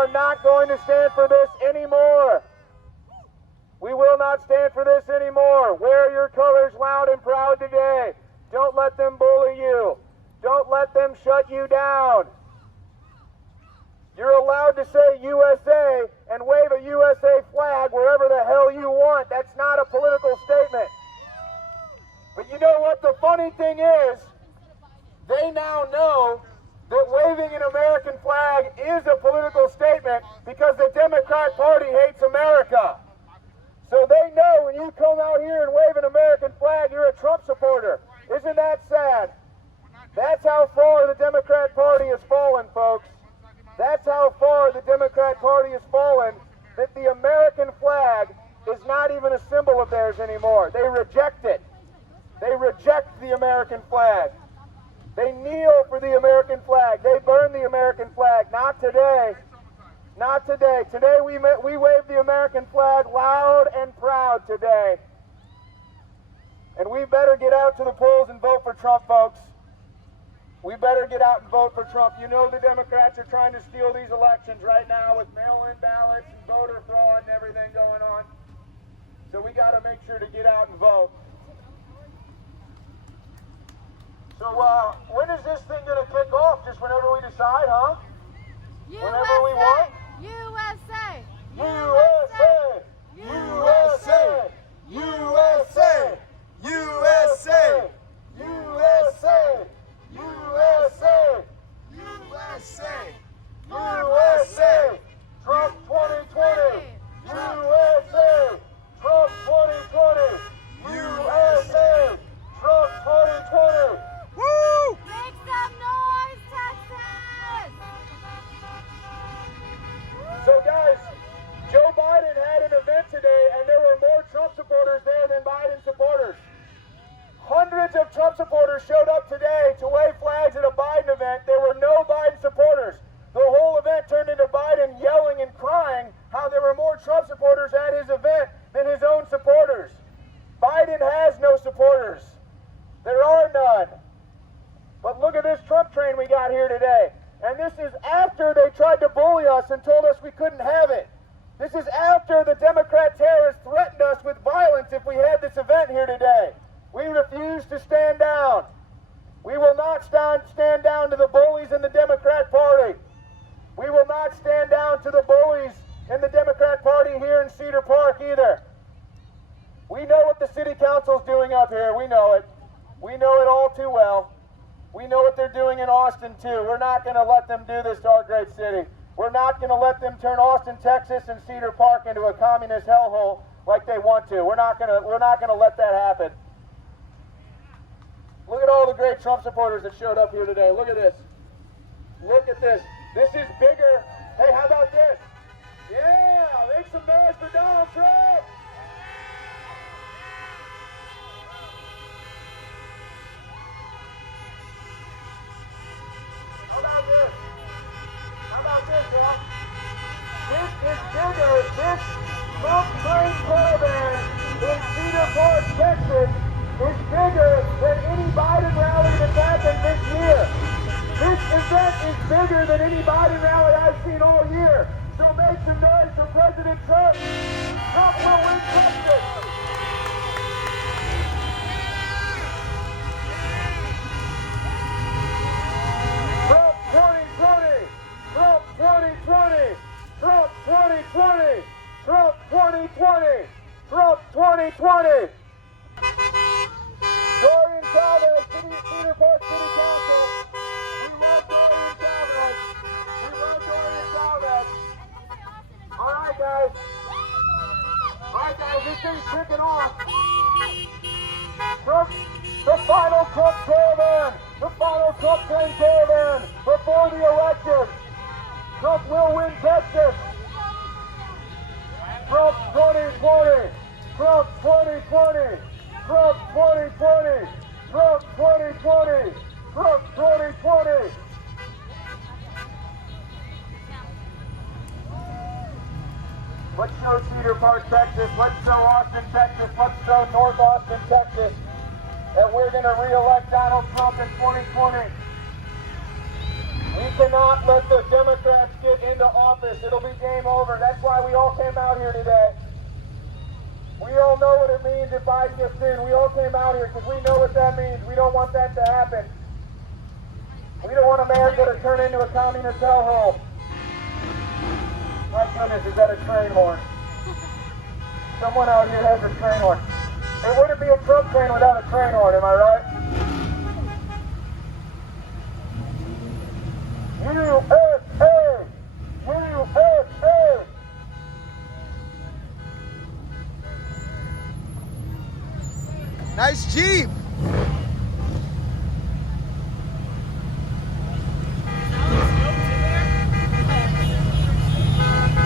are not going to stand for this anymore. We will not stand for this anymore. Wear your colors loud and proud today. Don't let them bully you. Don't let them shut you down. You're allowed to say USA and wave a USA flag wherever the hell you want. That's not a political statement. But you know what the funny thing is? They now know that waving an American flag is a political statement because the Democrat Party hates America. So they know when you come out here and wave an American flag, you're a Trump supporter. Isn't that sad? That's how far the Democrat Party has fallen, folks. That's how far the Democrat Party has fallen, that the American flag is not even a symbol of theirs anymore. They reject it. They reject the American flag. They kneel for the American flag. They burn the American flag. Not today. Not today. Today we wave the American flag loud and proud today. And we better get out to the polls and vote for Trump, folks. We better get out and vote for Trump. You know the Democrats are trying to steal these elections right now with mail-in ballots and voter fraud and everything going on. So we got to make sure to get out and vote. So when is this thing going to kick off? Just whenever we decide, huh? Whenever we want? USA! USA! USA! USA! USA! USA! USA! USA! USA! Trump 2020! USA! Trump 2020! USA! Trump 2020! Woo! Make some noise, Texas! So guys, Joe Biden had an event today and there were more Trump supporters there than Biden supporters. Hundreds of Trump supporters showed up today to wave flags at a Biden event. There were no Biden supporters. The whole event turned into Biden yelling and crying how there were more Trump supporters at his event than his own supporters. Biden has no supporters. There are none. But look at this Trump train we got here today. And this is after they tried to bully us and told us we couldn't have it. This is after the Democrat terrorists threatened us with violence if we had this event here today. We refuse to stand down. We will not stand down to the bullies in the Democrat Party. We will not stand down to the bullies in the Democrat Party here in Cedar Park either. We know what the city council's doing up here. We know it. We know it all too well. We know what they're doing in Austin too. We're not going to let them do this to our great city. We're not going to let them turn Austin, Texas and Cedar Park into a communist hellhole like they want to. We're not going to let that happen. Look at all the great Trump supporters that showed up here today. Look at this. Look at this. This is bigger. Hey, how about this? Yeah, make some noise for Donald Trump. How about this? How about this, y'all? This is bigger. This Trump train caravan in Cedar Park, Texas is bigger than any Biden rally that's happened this year. This event is bigger than any Biden rally I've seen all year. So make some noise for President Trump. Trump will win Texas. Trump 2020. Trump 2020. Trump 2020. Trump 2020. Trump 2020. Dorian Chavez, Cedar Park City Council. We love Dorian Chavez. We love Dorian Chavez. All right, guys. All right, guys, this thing's kicking off. Trump, the final Trump caravan. The final Trump train caravan before the election. Trump will win Texas. Trump 2020. Trump 2020. Trump 2020! Trump 2020! Trump 2020! Let's show Cedar Park, Texas. Let's show Austin, Texas. Let's show North Austin, Texas that we're going to re-elect Donald Trump in 2020. We can cannot let the Democrats get into office. It'll be game over. That's why we all came out here today. We all know what it means if Biden gets in. We all came out here because we know what that means. We don't want that to happen. We don't want America to turn into a communist hellhole. My goodness, is that a train horn? Someone out here has a train horn. It wouldn't be a Trump train without a train horn, am I right? USA! USA! Nice Jeep.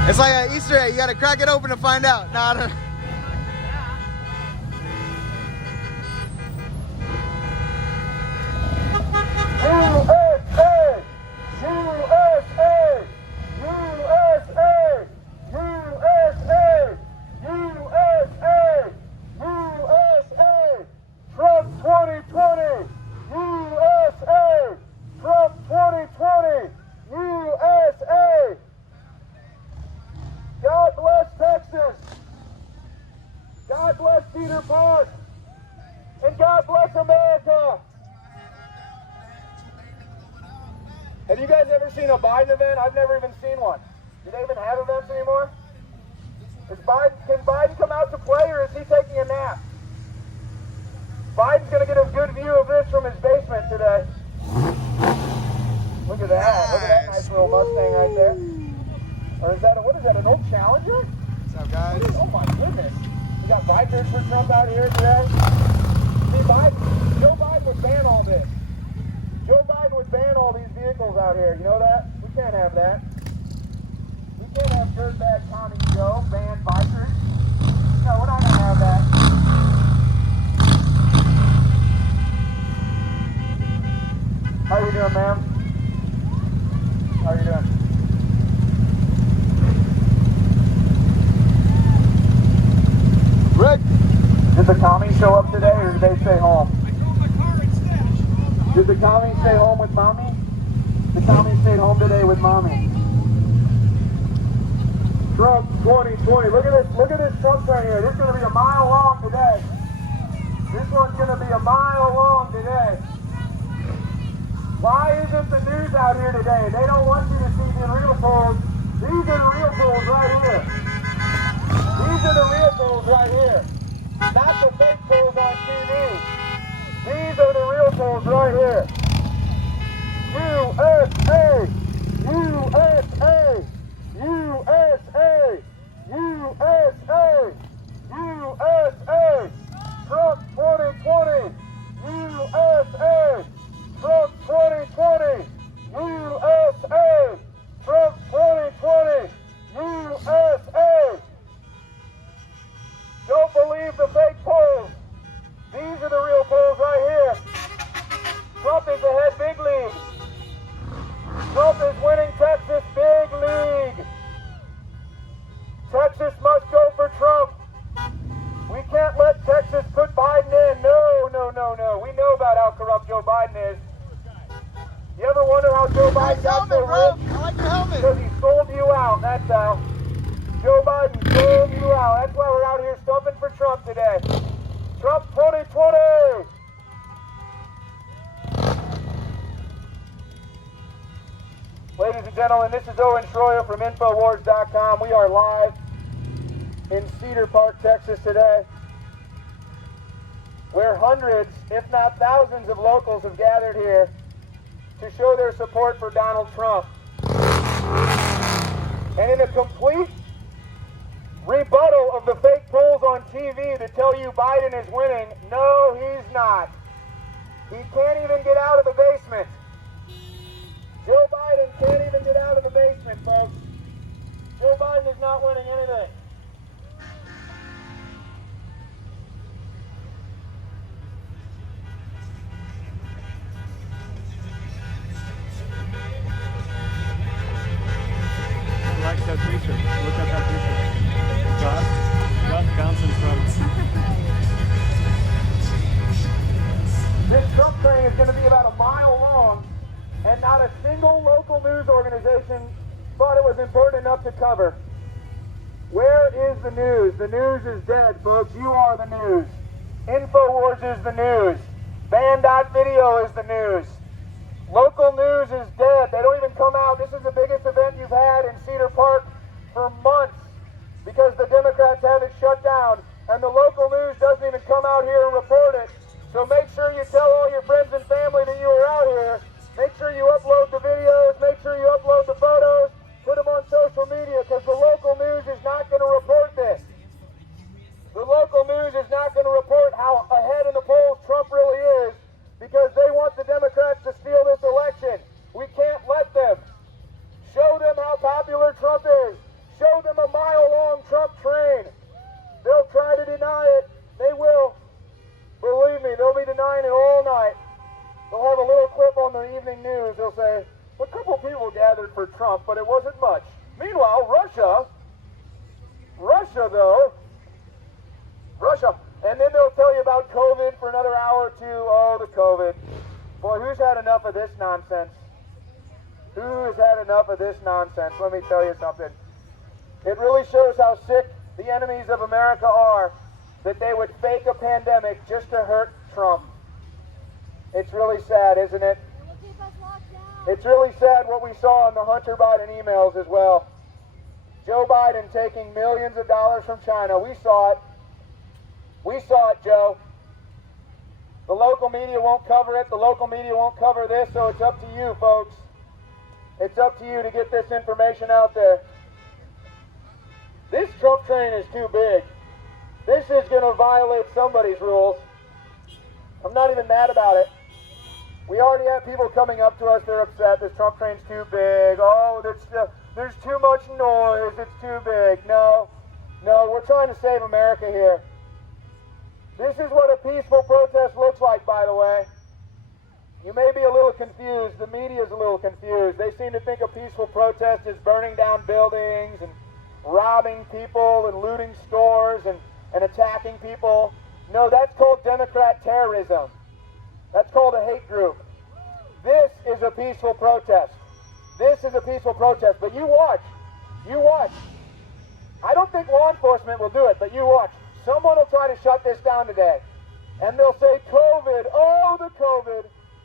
It's like an Easter egg. You gotta crack it open to find out. No, I don't. USA! USA! USA! USA! USA! USA! Trump 2020! USA! Trump 2020! USA! God bless Texas! God bless Cedar Park! And God bless America! Have you guys ever seen a Biden event? I've never even seen one. Do they even have events anymore? Can Biden come out to play, or is he taking a nap? Biden's going to get a good view of this from his basement today. Look at that. Look at that nice little Mustang right there. Or is that, what is that, an old Challenger? What's up, guys? Oh my goodness. We got bikers for Trump out here today. See, Joe Biden would ban all this. Joe Biden would ban all these vehicles out here. You know that? We can't have that. We can't have dirtbag Tommy Joe ban bikers. No, we're not going to have that. How you doing, ma'am? How you doing? Rick. Did the commies show up today, or did they stay home? Did the commies stay home with mommy? The commies stayed home today with mommy. Trump 2020. Look at this Trump train here. This is going to be a mile long today. This one's going to be a mile long today. Why isn't the news out here today? They don't want you to see the real polls. These are the real polls right here. These are the real polls right here. Not the fake polls on TV. These are the real polls right here. USA! USA! USA! USA! USA! Trump 2020! USA! Trump 2020! USA! Trump 2020! USA! Don't believe the fake polls. These are the real polls right here. Trump is ahead big league. Trump is winning Texas big league. Texas must go for Trump. We can't let Texas put Biden in. No, no, no, no. We know about how corrupt Joe Biden is. You ever wonder how Joe Biden got so rich? I like your helmet. Because he sold you out, that's how. Joe Biden sold you out. That's why we're out here stumping for Trump today. Trump 2020! Ladies and gentlemen, this is Owen Schroyer from Infowars.com. We are live in Cedar Park, Texas today, where hundreds, if not thousands of locals have gathered here to show their support for Donald Trump. And in a complete rebuttal of the fake polls on TV that tell you Biden is winning, no, he's not. He can't even get out of the basement. Joe Biden can't even get out of the basement, folks. Joe Biden is not winning anything. I like that picture. Look at that picture. Gus Johnson from. This Trump train is going to be about a mile long, and not a single local news news organization thought it was important enough to cover. Where is the news? The news is dead, folks. You are the news. InfoWars is the news. Band.video is the news. Local news is dead. They don't even come out. This is the biggest event you've had in Cedar Park for months because the Democrats have it shut down and the local news doesn't even come out here and report it. So make sure you tell all your friends and family that you are out here. Make sure you upload the videos. Make sure you upload the photos. Put them on social media because the local news is not going to report this. The local news is not going to report how ahead in the polls Trump really is because they want the Democrats to steal this election. We can't let them. Show them how popular Trump is. Show them a mile-long Trump train. They'll try to deny it. They will. Believe me, they'll be denying it all night. They'll have a little clip on the evening news. They'll say, a couple people gathered for Trump, but it wasn't much. Meanwhile, Russia, and then they'll tell you about COVID for another hour or two. Oh, the COVID. Boy, who's had enough of this nonsense? Who has had enough of this nonsense? Let me tell you something. It really shows how sick the enemies of America are that they would fake a pandemic just to hurt Trump. It's really sad, isn't it? It's really sad what we saw in the Hunter Biden emails as well. Joe Biden taking millions of dollars from China. We saw it. We saw it, Joe. The local media won't cover it. The local media won't cover this, so it's up to you, folks. It's up to you to get this information out there. This Trump train is too big. This is going to violate somebody's rules. I'm not even mad about it. We already have people coming up to us. They're upset. This Trump train's too big. Oh, there's too much noise. It's too big. No, we're trying to save America here. This is what a peaceful protest looks like, by the way. You may be a little confused. The media is a little confused. They seem to think a peaceful protest is burning down buildings and robbing people and looting stores and attacking people. No, that's called Democrat terrorism. That's called a hate group. This is a peaceful protest. This is a peaceful protest. But you watch. You watch. I don't think law enforcement will do it, but you watch. Someone will try to shut this down today. And they'll say, COVID. Oh, the COVID.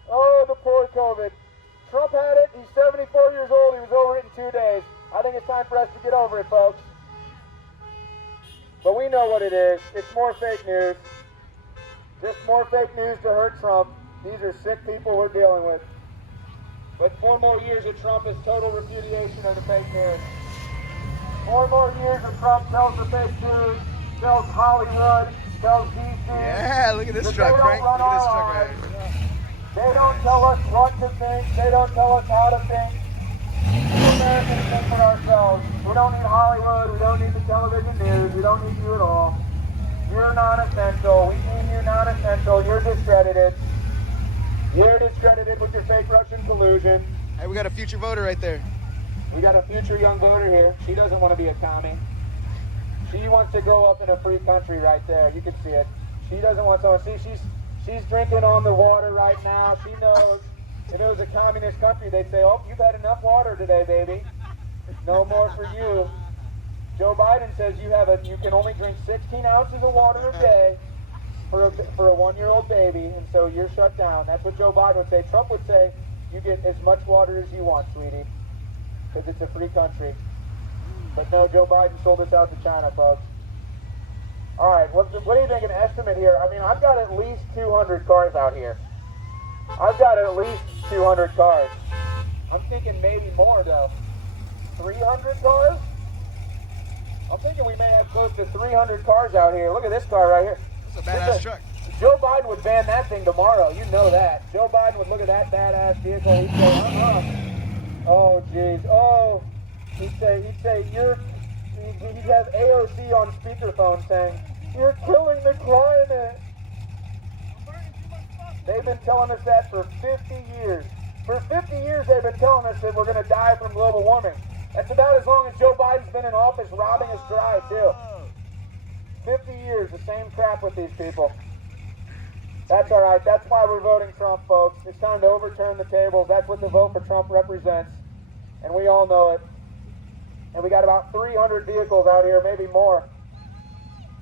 Oh, the poor COVID. Trump had it. He's 74 years old. He was over it in 2 days. I think it's time for us to get over it, folks. But we know what it is. It's more fake news. Just more fake news to hurt Trump. These are sick people we're dealing with. But 4 more years of Trump is total repudiation of the fake news. 4 more years of Trump tells the fake news, tells Hollywood, tells DC. Yeah, look at this truck, Frank. Look at this truck right here. They don't tell us what to think. They don't tell us how to think. We Americans think for ourselves. We don't need Hollywood. We don't need the television news. We don't need you at all. You're non-essential. We deem you non-essential. You're discredited. You're discredited with your fake Russian collusion. Hey, we got a future voter right there. We got a future young voter here. She doesn't want to be a commie. She wants to grow up in a free country right there. You can see it. She doesn't want someone. See, she's drinking on the water right now. She knows. If it was a communist country, they'd say, oh, you've had enough water today, baby. No more for you. Joe Biden says you can only drink 16 ounces of water a day for a 1-year-old baby, and so you're shut down. That's what Joe Biden would say. Trump would say, you get as much water as you want, sweetie, because it's a free country. But no, Joe Biden sold us out to China, folks. All right, what do you think an estimate here? I mean, I've got at least 200 cars out here. I've got at least 200 cars. I'm thinking maybe more, though. 300 cars? I'm thinking we may have close to 300 cars out here. Look at this car right here. That's a badass truck. Joe Biden would ban that thing tomorrow. You know that. Joe Biden would look at that badass vehicle. He'd say, Oh, jeez. Oh, he'd say, he'd have AOC on speakerphone saying, you're killing the climate. They've been telling us that for 50 years. For 50 years, they've been telling us that we're going to die from global warming. That's about as long as Joe Biden's been in office, robbing us dry, too. 50 years, the same crap with these people. That's all right. That's why we're voting Trump, folks. It's time to overturn the tables. That's what the vote for Trump represents. and we all know it. And we got about 300 vehicles out here, maybe more.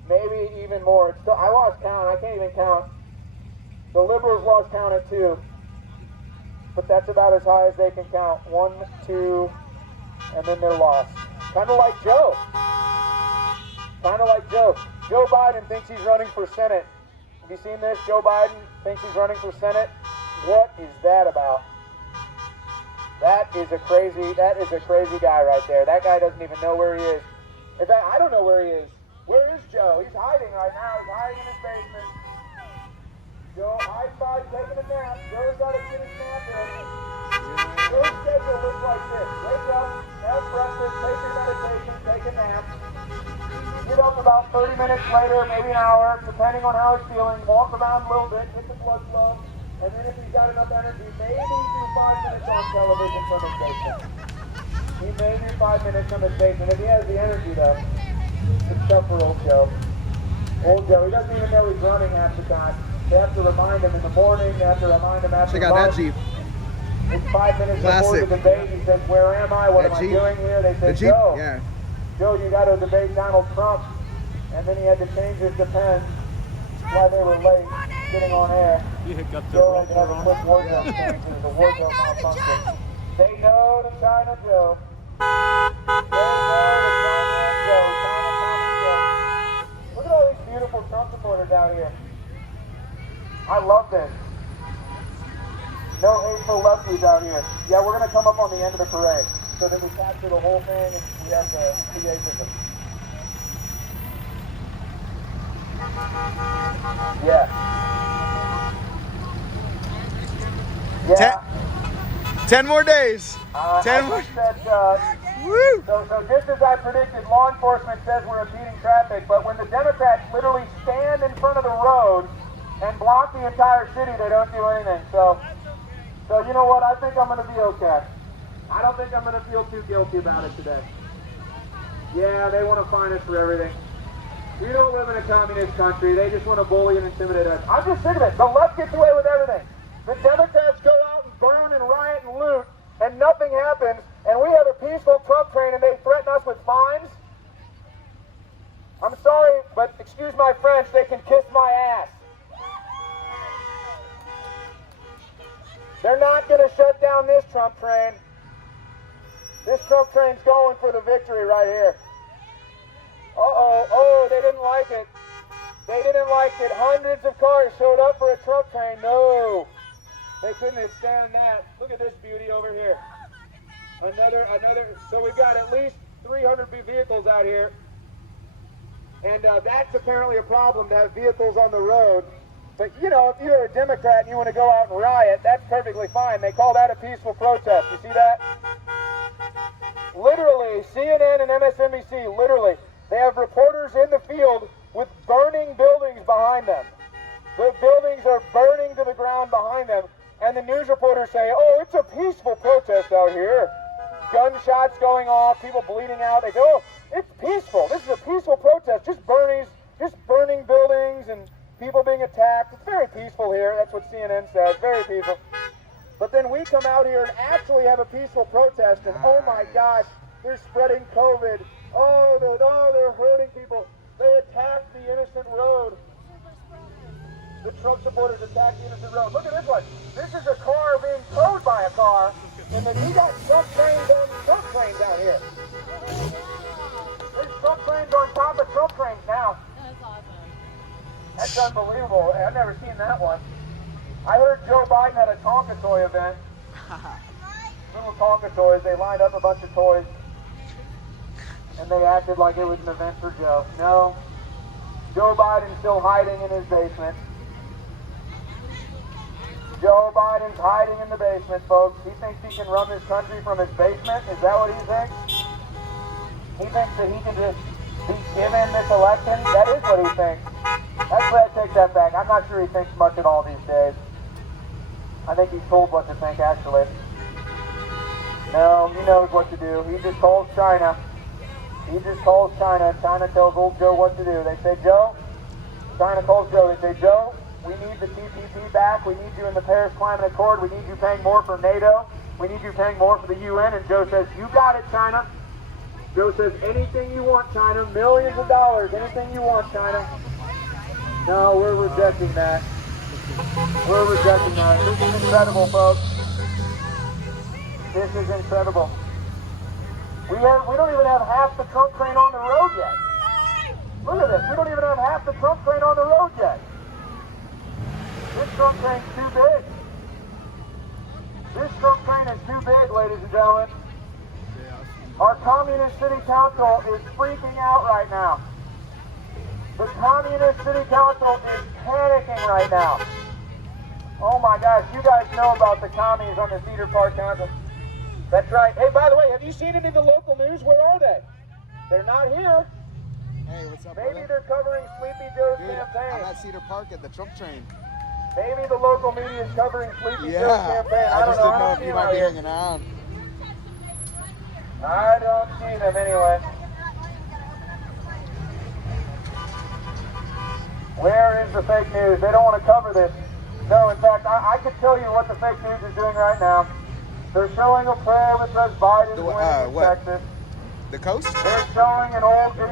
Maybe even more. It's still, I lost count. I can't even count. The liberals lost count at 2. But that's about as high as they can count. 1, 2, and then they're lost. Kind of like Joe. Kind of like Joe. Joe Biden thinks he's running for Senate. Have you seen this? Joe Biden thinks he's running for Senate. What is that about? That is a crazy guy right there. That guy doesn't even know where he is. In fact, I don't know where he is. Where is Joe? He's hiding right now. He's hiding in his basement. Joe, hide by taking a nap. Joe's got to get his nap in. Joe's schedule looks like this. Wake up, have breakfast, take your medication, take a nap. Get up about 30 minutes later, maybe an hour, depending on how he's feeling. Walk around a little bit, get the blood flow. And then if he's got enough energy, maybe do 5 minutes on television from his basement. He may do 5 minutes from his basement. If he has the energy, though, it's tough for old Joe. Old Joe, he doesn't even know he's running half the time. They have to remind him in the morning. They have to remind him after Check out that Jeep. It's 5 minutes Classic. before the debate. He says, "Where am I? What am I doing here?" They say, "Joe, Yeah. Joe, you got to debate Donald Trump." And then he had to change his defense while they were late getting on air. You got the Joe wrong had to have a quick wardrobe change. It was a wardrobe malfunction. Say no to China Joe. Say no to China Joe. China Joe. Look at all these beautiful Trump supporters out here. I love this. No hateful lefties out here. Yeah, we're going to come up on the end of the parade so that we capture the whole thing and we have the PA system. Yeah. Yeah. 10 more days. 10 more. Woo! So just as I predicted, law enforcement says we're impeding traffic, but when the Democrats literally stand in front of the road and block the entire city, they don't do anything. So you know what? I think I'm going to be okay. I don't think I'm going to feel too guilty about it today. Yeah, they want to fine us for everything. We don't live in a communist country. They just want to bully and intimidate us. I'm just sick of it. The left gets away with everything. The Democrats go out and burn and riot and loot, and nothing happens, and we have a peaceful Trump train, and they threaten us with fines? I'm sorry, but excuse my French, they can kiss my ass. They're not going to shut down this Trump train. This Trump train's going for the victory right here. Oh, they didn't like it. They didn't like it. Hundreds of cars showed up for a Trump train. No, they couldn't stand that. Look at this beauty over here. Another. So we've got at least 300 vehicles out here. And that's apparently a problem to have vehicles on the road. But, you know, if you're a Democrat and you want to go out and riot, that's perfectly fine. They call that a peaceful protest. You see that? Literally, CNN and MSNBC, literally, they have reporters in the field with burning buildings behind them. The buildings are burning to the ground behind them. And the news reporters say, "Oh, it's a peaceful protest out here." Gunshots going off, people bleeding out. They go, "Oh, it's peaceful. This is a peaceful protest. Just burning buildings and people being attacked. It's very peaceful here." That's what CNN says. Very peaceful. But then we come out here and actually have a peaceful protest, and oh my gosh, they're spreading COVID. Oh, they're hurting people. They attacked the innocent road. The Trump supporters attacked the innocent road. Look at this one. This is a car being towed by a car, and then we got Trump trains on Trump trains out here. There's Trump trains on top of Trump trains now. That's awesome. That's unbelievable. I've never seen that one. I heard Joe Biden had a Tonka toy event. Little Tonka toys. They lined up a bunch of toys. And they acted like it was an event for Joe. No. Joe Biden's still hiding in his basement. Joe Biden's hiding in the basement, folks. He thinks he can run this country from his basement. Is that what he thinks? He thinks that he can just be given this election. That is what he thinks. Actually, I take that back. I'm not sure he thinks much at all these days. I think he's told what to think, actually. No, he knows what to do. He just calls China. He just calls China. China tells old Joe what to do. They say, "Joe," China calls Joe. They say, "Joe, we need the TPP back. We need you in the Paris Climate Accord. We need you paying more for NATO. we need you paying more for the UN. And Joe says, you got it, China. Joe says, anything you want, China, millions of dollars, anything you want, China. No, we're rejecting that. We're rejecting that. This is incredible, folks. This is incredible. We don't even have half the Trump train on the road yet. Look at this. We don't even have half the Trump train on the road yet. This Trump train's too big. This Trump train is too big, ladies and gentlemen. Our communist city council is freaking out right now. The communist city council is panicking right now. Oh my gosh, you guys know about the commies on the Cedar Park Council. That's right. Hey, by the way, have you seen it in the local news? Where are they? They're not here. Hey, what's up, Maybe brother? they're covering Sleepy Joe's Dude, campaign. I'm at Cedar Park at the Trump train. Maybe the local media is covering Sleepy Joe's Yeah, campaign. I just didn't know don't if see you them might be out hanging around. here. I don't see them anyway. Where is the fake news? They don't want to cover this. No, in fact, I can tell you what the fake news is doing right now. They're showing a poll that says Biden's winning in what? Texas. The coast? They're showing any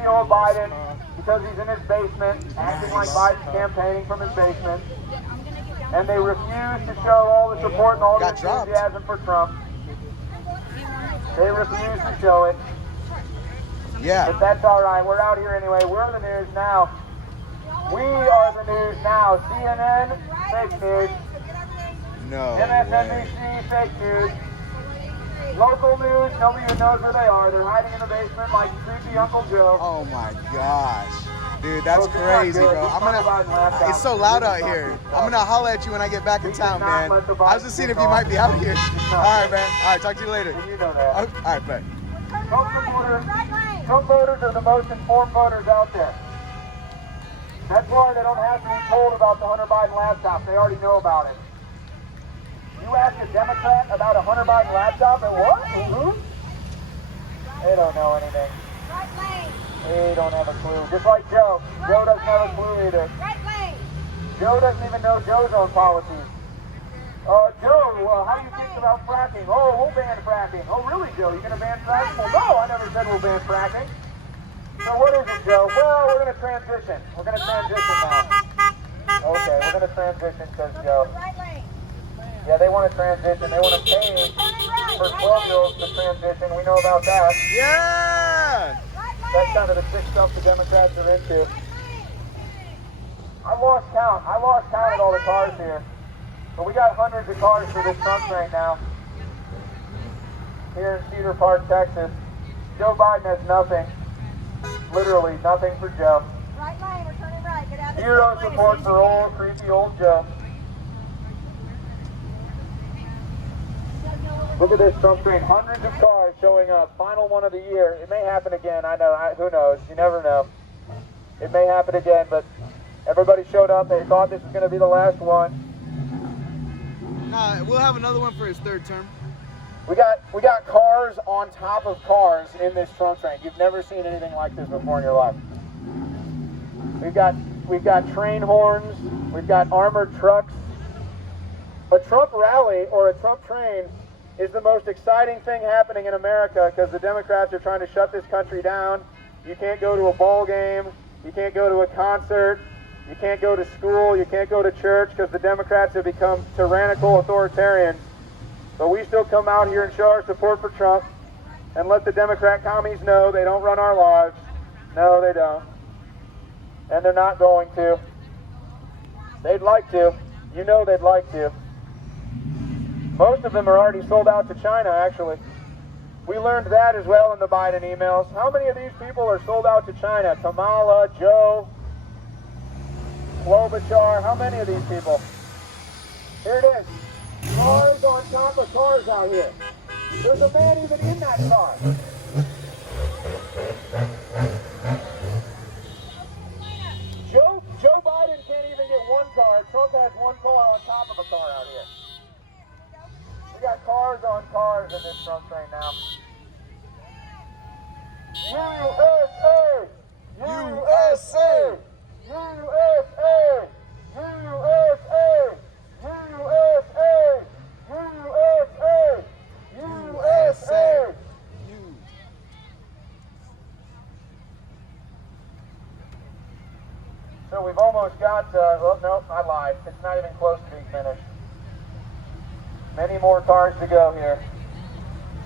old Biden because he's in his basement, acting like Biden's campaigning from his basement. And they refuse to show all the support and all the enthusiasm for Trump. They refuse to show it. Yeah. But that's all right. We're out here anyway. We're the news now. We are the news now. CNN, fake news. No MSNBC, way. fake news. Local news, nobody even knows where they are. They're hiding in the basement like creepy Uncle Joe. Oh my gosh. Dude, that's Okay, crazy, good. bro. It's so loud out here. I'm gonna holler at you when I get back in town, man. I was just seeing if you might be out here. All right, man. All right, talk to you later. And you know that. All right, bye. Trump voters are the most informed voters out there. That's why they don't have to be told about the Hunter Biden laptop. They already know about it. You ask a Democrat about a Hunter Biden laptop and what? They don't know anything. They don't have a clue. Just like Joe. Joe doesn't have a clue either. Joe doesn't even know Joe's own policies. Joe, how do you think about fracking? Oh, we'll ban fracking. Oh, really, Joe? You're going to ban fracking? Well, no, I never said we'll ban fracking. So what is it, Joe? Well, we're going to transition. We're going to transition now. Okay, we're going to transition, says Joe. Yeah, they want to transition. They want to pay for 12-year-olds to transition. We know about that. Yeah! That's kind of the sick stuff the Democrats are into. I lost count. I lost count of all the cars here. But we got hundreds of cars for this Trump train now. Here in Cedar Park, Texas. Joe Biden has nothing. Literally nothing for Joe. Right lane, we're turning right. Get out of the Zero lane. support for old, creepy old Joe. Look at this Trump train. Hundreds of cars showing up. Final one of the year. It may happen again. I know. Who knows? You never know. It may happen again, but everybody showed up. They thought this was going to be the last one. Nah, we'll have another one for his third term. We got cars on top of cars in this Trump train. You've never seen anything like this before in your life. We've got train horns. We've got armored trucks. A Trump rally or a Trump train is the most exciting thing happening in America because the Democrats are trying to shut this country down. You can't go to a ball game. You can't go to a concert. You can't go to school. You can't go to church because the Democrats have become tyrannical authoritarians. But we still come out here and show our support for Trump and let the Democrat commies know they don't run our lives. No, they don't. And they're not going to. They'd like to. You know they'd like to. Most of them are already sold out to China, actually. We learned that as well in the Biden emails. How many of these people are sold out to China? Kamala, Joe, Klobuchar, how many of these people? Here it is. Cars on top of cars out here. There's a man even in that car. Joe Biden can't even get one car. Trump has one car on top of a car out here. We got cars on cars in this Trump train now. USA! USA! USA! USA! USA! USA! So we've almost got, well, no, I lied. It's not even close to being finished. Many more cars to go here.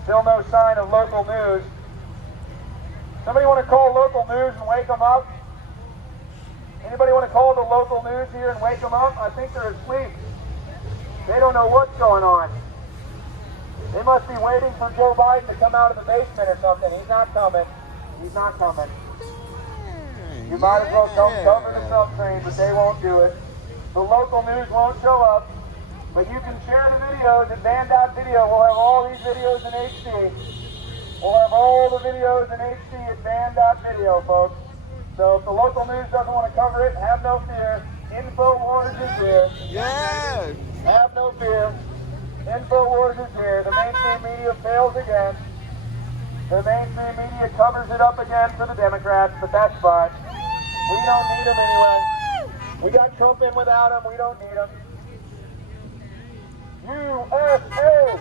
Still no sign of local news. Somebody want to call local news and wake them up? Anybody want to call the local news here and wake them up? I think they're asleep. They don't know what's going on. They must be waiting for Joe Biden to come out of the basement or something. He's not coming. He's not coming. You might as well cover the Trump train, but they won't do it. The local news won't show up. But you can share the videos at van.video. We'll have all these videos in HD. We'll have all the videos in HD at van.video, folks. So if the local news doesn't want to cover it, have no fear. InfoWars is here. Yeah. Have no fear. InfoWars is here. The mainstream media fails again. The mainstream media covers it up again for the Democrats, but that's fine. We don't need them anyway. We got Trump in without him. We don't need him. USA!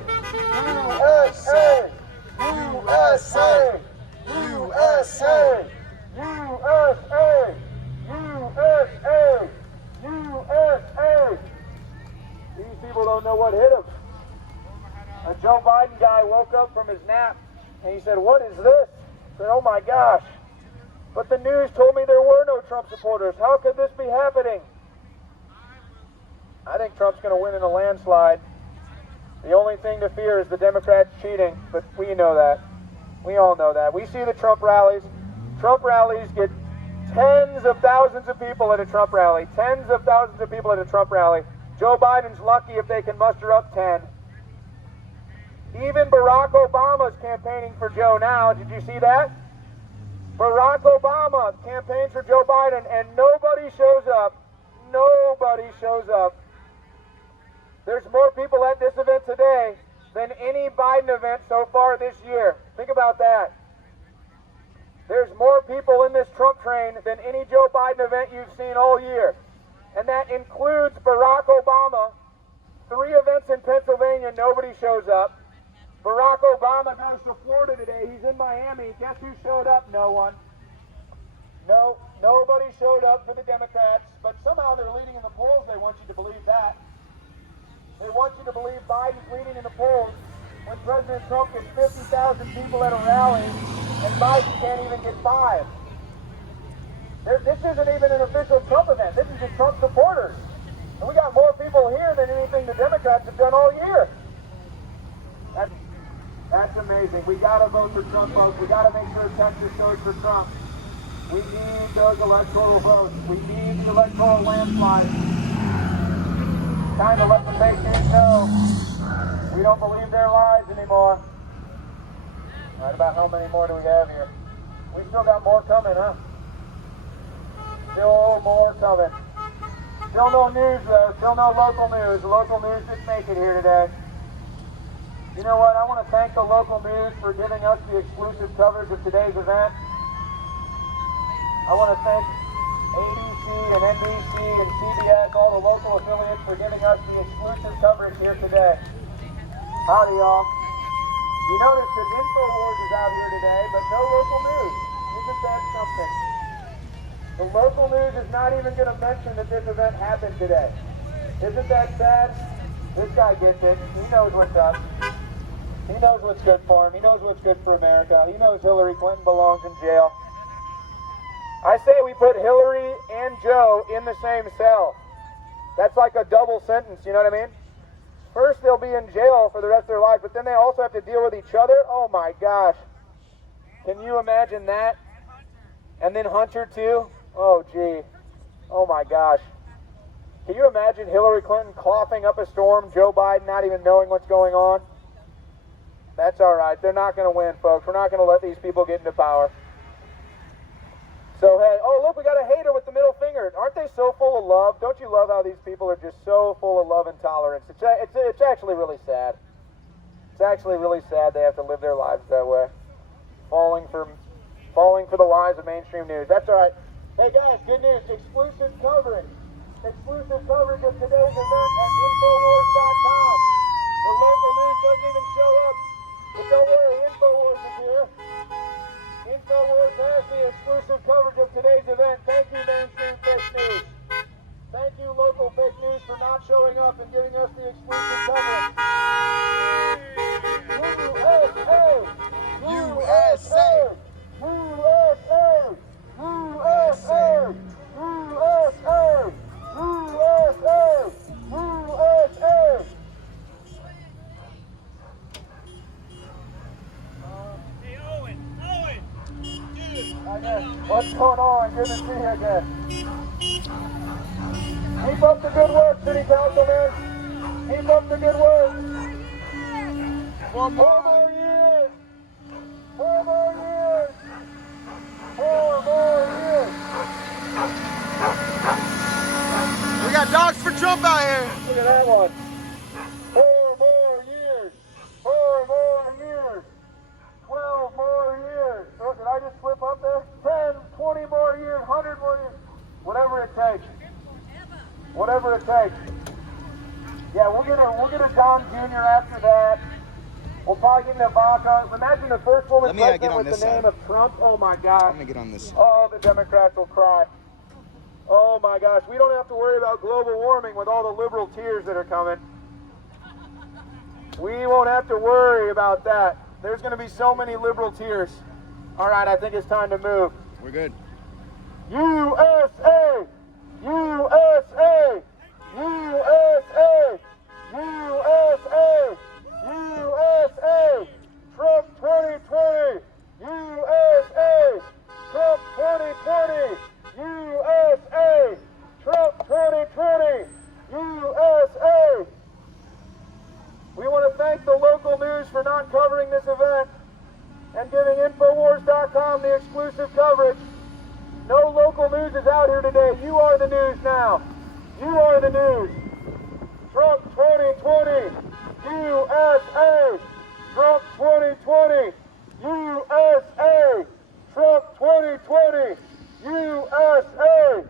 USA! USA! USA! USA! USA! USA! These people don't know what hit them. A Joe Biden guy woke up from his nap and he said, "What is this?" I said, "Oh my gosh. But the news told me there were no Trump supporters. How could this be happening?" I think Trump's going to win in a landslide. The only thing to fear is the Democrats cheating, but we know that. We all know that. We see the Trump rallies. Trump rallies get tens of thousands of people at a Trump rally. Tens of thousands of people at a Trump rally. Joe Biden's lucky if they can muster up 10. Even Barack Obama's campaigning for Joe now. Did you see that? Barack Obama campaigns for Joe Biden and nobody shows up. Nobody shows up. There's more people at this event today than any Biden event so far this year. Think about that. There's more people in this Trump train than any Joe Biden event you've seen all year. And that includes Barack Obama. 3 events in Pennsylvania, nobody shows up. Barack Obama goes to Florida today. He's in Miami. Guess who showed up? No one. No, nobody showed up for the Democrats, but somehow they're leading in the polls. They want you to believe that. They want you to believe Biden's leading in the polls when President Trump gets 50,000 people at a rally and Biden can't even get 5. This isn't even an official Trump event. This is just Trump supporters. And we got more people here than anything the Democrats have done all year. That's amazing. We got to vote for Trump, folks. We got to make sure Texas goes for Trump. We need those electoral votes. We need the electoral landslide. Time to let the fake news know we don't believe their lies anymore. Right about how many more do we have here? We still got more coming, huh? Still more coming. Still no news though. Still no local news. The local news didn't make it here today. You know what? I want to thank the local news for giving us the exclusive coverage of today's event. I want to thank ABC and NBC and CBS, all the local affiliates, for giving us the exclusive coverage here today. Howdy, y'all. You notice that InfoWars is out here today, but no local news. Isn't that something? The local news is not even going to mention that this event happened today. Isn't that sad? This guy gets it. He knows what's up. He knows what's good for him. He knows what's good for America. He knows Hillary Clinton belongs in jail. I say we put Hillary and Joe in the same cell. That's like a double sentence, you know what I mean? First they'll be in jail for the rest of their life, but then they also have to deal with each other? Oh my gosh. Can you imagine that? And then Hunter too? Oh gee. Oh my gosh. Can you imagine Hillary Clinton coughing up a storm, Joe Biden not even knowing what's going on? That's all right. They're not going to win, folks. We're not going to let these people get into power. So, hey, oh, look, we got a hater with the middle finger. Aren't they so full of love? Don't you love how these people are just so full of love and tolerance? It's actually really sad. It's actually really sad they have to live their lives that way. Falling for the lies of mainstream news. That's all right. Hey, guys, good news. Exclusive coverage. Exclusive coverage of today's event at Infowars.com. The local news doesn't even show up. But don't worry, InfoWars is here. InfoWars has the exclusive coverage of today's event. Thank you, mainstream. fake news. Thank you, local fake news, for not showing up and giving us the exclusive coverage. USA! USA! USA! USA! USA! USA! Hey, Owen! Dude! What's going on? Good to see you again. Keep up the good work, City Councilman. Keep up the good work. 4 more years. 4 more years. 4 more years. We got dogs for Trump out here. Look at that one. 4 more years. 4 more years. 12 more years. Oh, did I just slip up there? 10, 20 more years, 100 more years. Whatever it takes. Whatever it takes. Yeah, we'll get a Don Jr. after that. We'll probably get an Ivanka. Imagine the first woman president with the name of Trump. Oh my God. I'm gonna get on this. Oh, the Democrats will cry. Oh my gosh, we don't have to worry about global warming with all the liberal tears that are coming. We won't have to worry about that. There's going to be so many liberal tears. All right, I think it's time to move. We're good. USA! USA! USA! USA! USA! Trump 2020! USA! Trump 2020! USA! Trump 2020! USA! We want to thank the local news for not covering this event and giving Infowars.com the exclusive coverage. No local news is out here today. You are the news now. You are the news. Trump 2020, USA. Trump 2020, USA. Trump 2020, USA.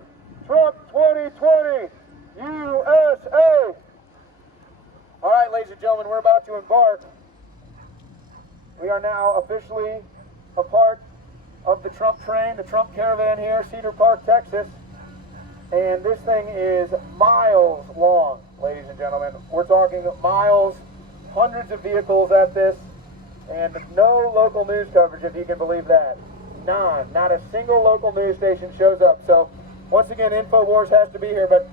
Trump 2020, USA. All right, ladies and gentlemen, we're about to embark. We are now officially a part of the Trump train, the Trump caravan here, Cedar Park, Texas. And this thing is miles long, ladies and gentlemen. We're talking miles, hundreds of vehicles at this, and no local news coverage, if you can believe that. None. Not a single local news station shows up. So, once again, InfoWars has to be here, but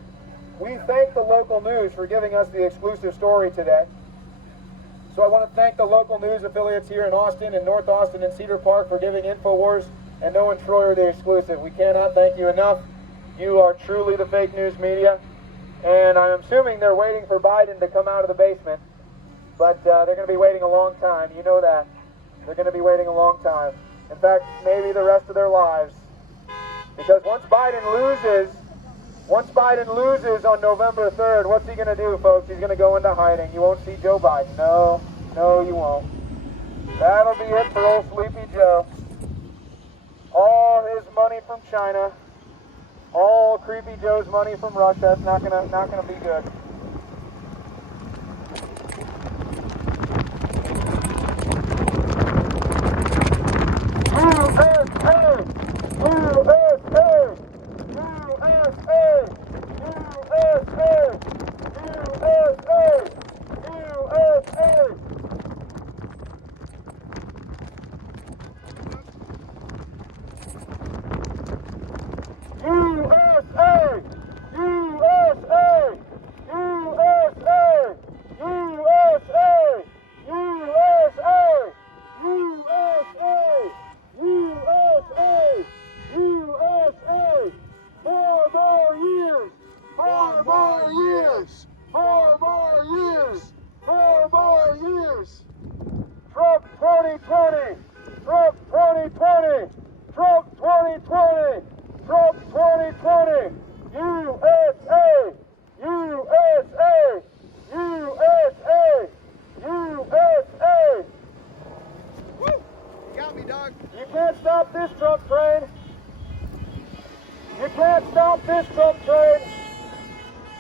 we thank the local news for giving us the exclusive story today. So I want to thank the local news affiliates here in Austin and North Austin and Cedar Park for giving InfoWars and Noah Troyer the exclusive. We cannot thank you enough. You are truly the fake news media. And I'm assuming they're waiting for Biden to come out of the basement. But they're going to be waiting a long time. You know that. They're going to be waiting a long time. In fact, maybe the rest of their lives. Because once Biden loses on November 3rd, what's he going to do, folks? He's going to go into hiding. You won't see Joe Biden. No, you won't. That'll be it for old Sleepy Joe. All his money from China, all Creepy Joe's money from Russia. That's not gonna be good.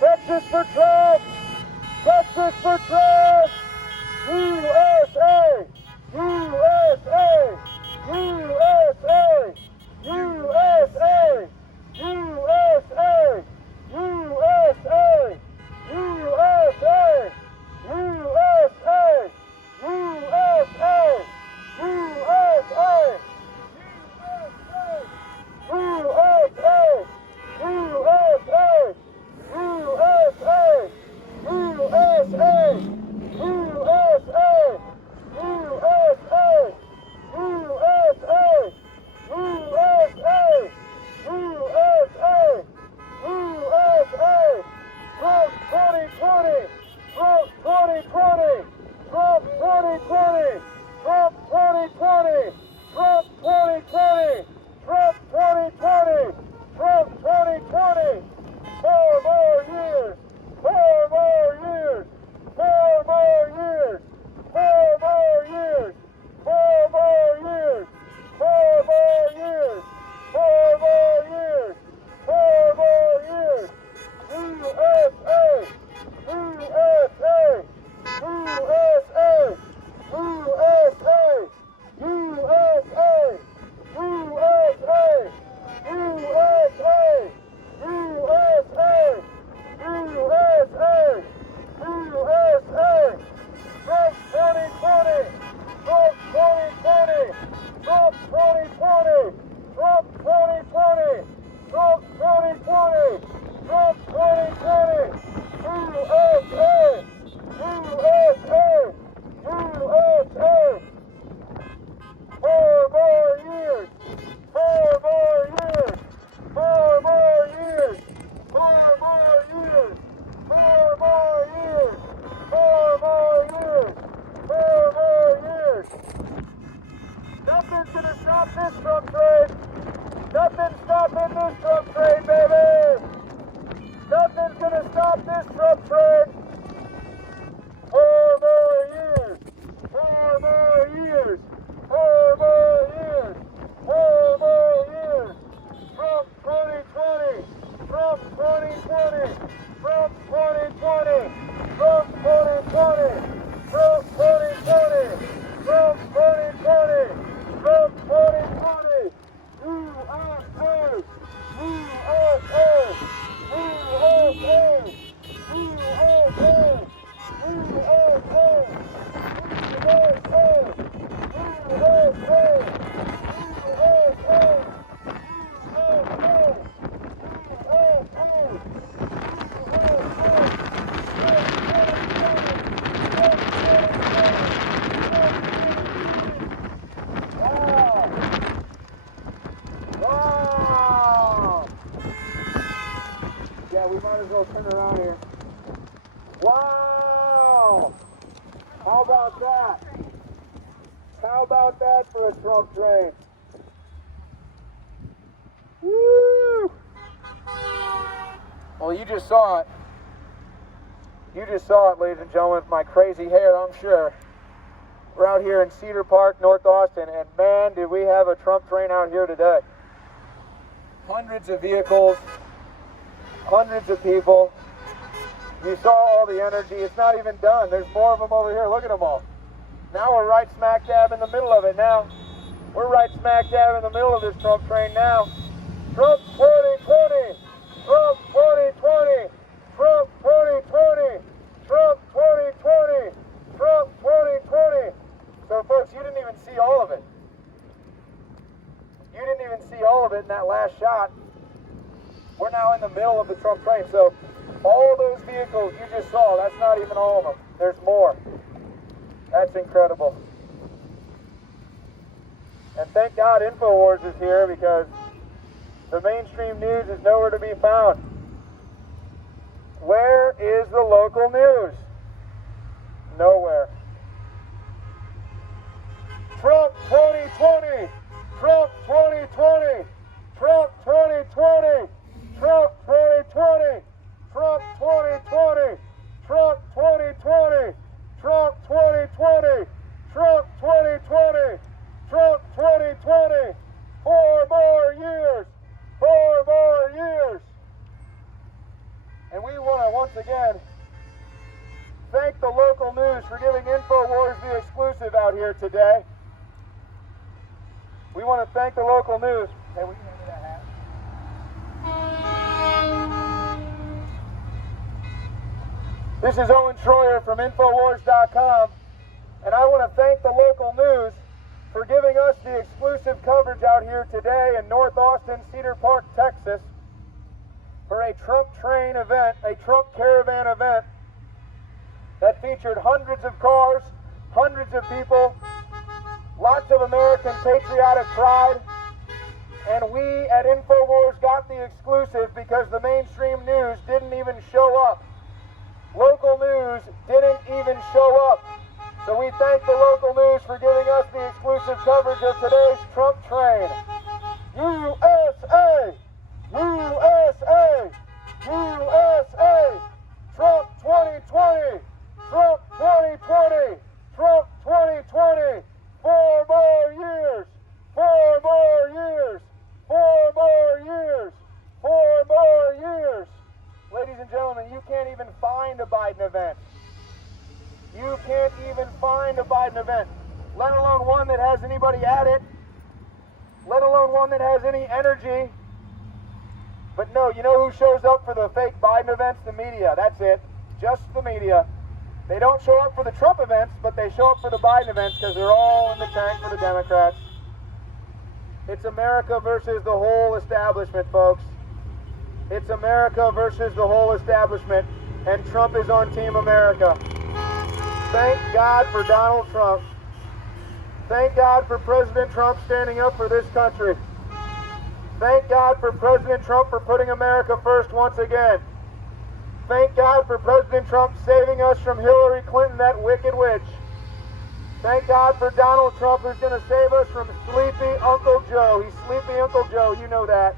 Texas for Trump! Texas for Trump! USA! USA! USA! USA! USA! Nothing's gonna stop this truck trade. Nothing's stopping this truck trade, baby. Nothing's gonna stop this truck trade. 4 more years. 4 more years. 4 more years. 4 more years. Trump 2020. Trump 2020. Trump 2020. Trump 2020. Trump 2020. Trump 2020. Trump 2020. USA. USA. USA. USA. Yeah, we might as well turn around here. Wow! How about that? How about that for a Trump train? Woo! Well, you just saw it. You just saw it, ladies and gentlemen, with my crazy hair, I'm sure. We're out here in Cedar Park, North Austin, and man, did we have a Trump train out here today. Hundreds of vehicles, hundreds of people. You saw all the energy. It's not even done. There's more of them over here. Look at them all. Now we're right smack dab in the middle of it now. We're right smack dab in the middle of this Trump train now. Trump 2020. Trump 2020. Trump 2020. Trump 2020. Trump 2020. So folks, you didn't even see all of it. You didn't even see all of it in that last shot. We're now in the middle of the Trump train. So all those vehicles you just saw, that's not even all of them. There's more. That's incredible. And thank God InfoWars is here, because the mainstream news is nowhere to be found. Where is the local news? Nowhere. Trump 2020! Trump 2020! Trump 2020! Trump 2020! Trump 2020! Trump 2020! Trump 2020! Trump 2020! Trump 2020! 4 more years! 4 more years! And we want to once again thank the local news for giving InfoWars the exclusive out here today. We want to thank the local news. Hey, will you hand me that hat? This is Owen Schroyer from Infowars.com, and I want to thank the local news for giving us the exclusive coverage out here today in North Austin, Cedar Park, Texas, for a Trump train event, a Trump caravan event that featured hundreds of cars, hundreds of people, lots of American patriotic pride, and we at InfoWars got the exclusive because the mainstream news didn't even show up. Local news didn't even show up. So we thank the local news for giving us the exclusive coverage of today's Trump train. USA! USA! USA! Trump 2020! Trump 2020! Trump 2020! 4 more years! 4 more years! 4 more years! 4 more years! Ladies and gentlemen, you can't even find a Biden event. You can't even find a Biden event, let alone one that has anybody at it, let alone one that has any energy. But no, you know who shows up for the fake Biden events? The media. That's it. Just the media. They don't show up for the Trump events, but they show up for the Biden events because they're all in the tank for the Democrats. It's America versus the whole establishment, folks. It's America versus the whole establishment, and Trump is on Team America. Thank God for Donald Trump. Thank God for President Trump standing up for this country. Thank God for President Trump for putting America first once again. Thank God for President Trump saving us from Hillary Clinton, that wicked witch. Thank God for Donald Trump, who's going to save us from sleepy Joe, he's sleepy Uncle Joe, you know that,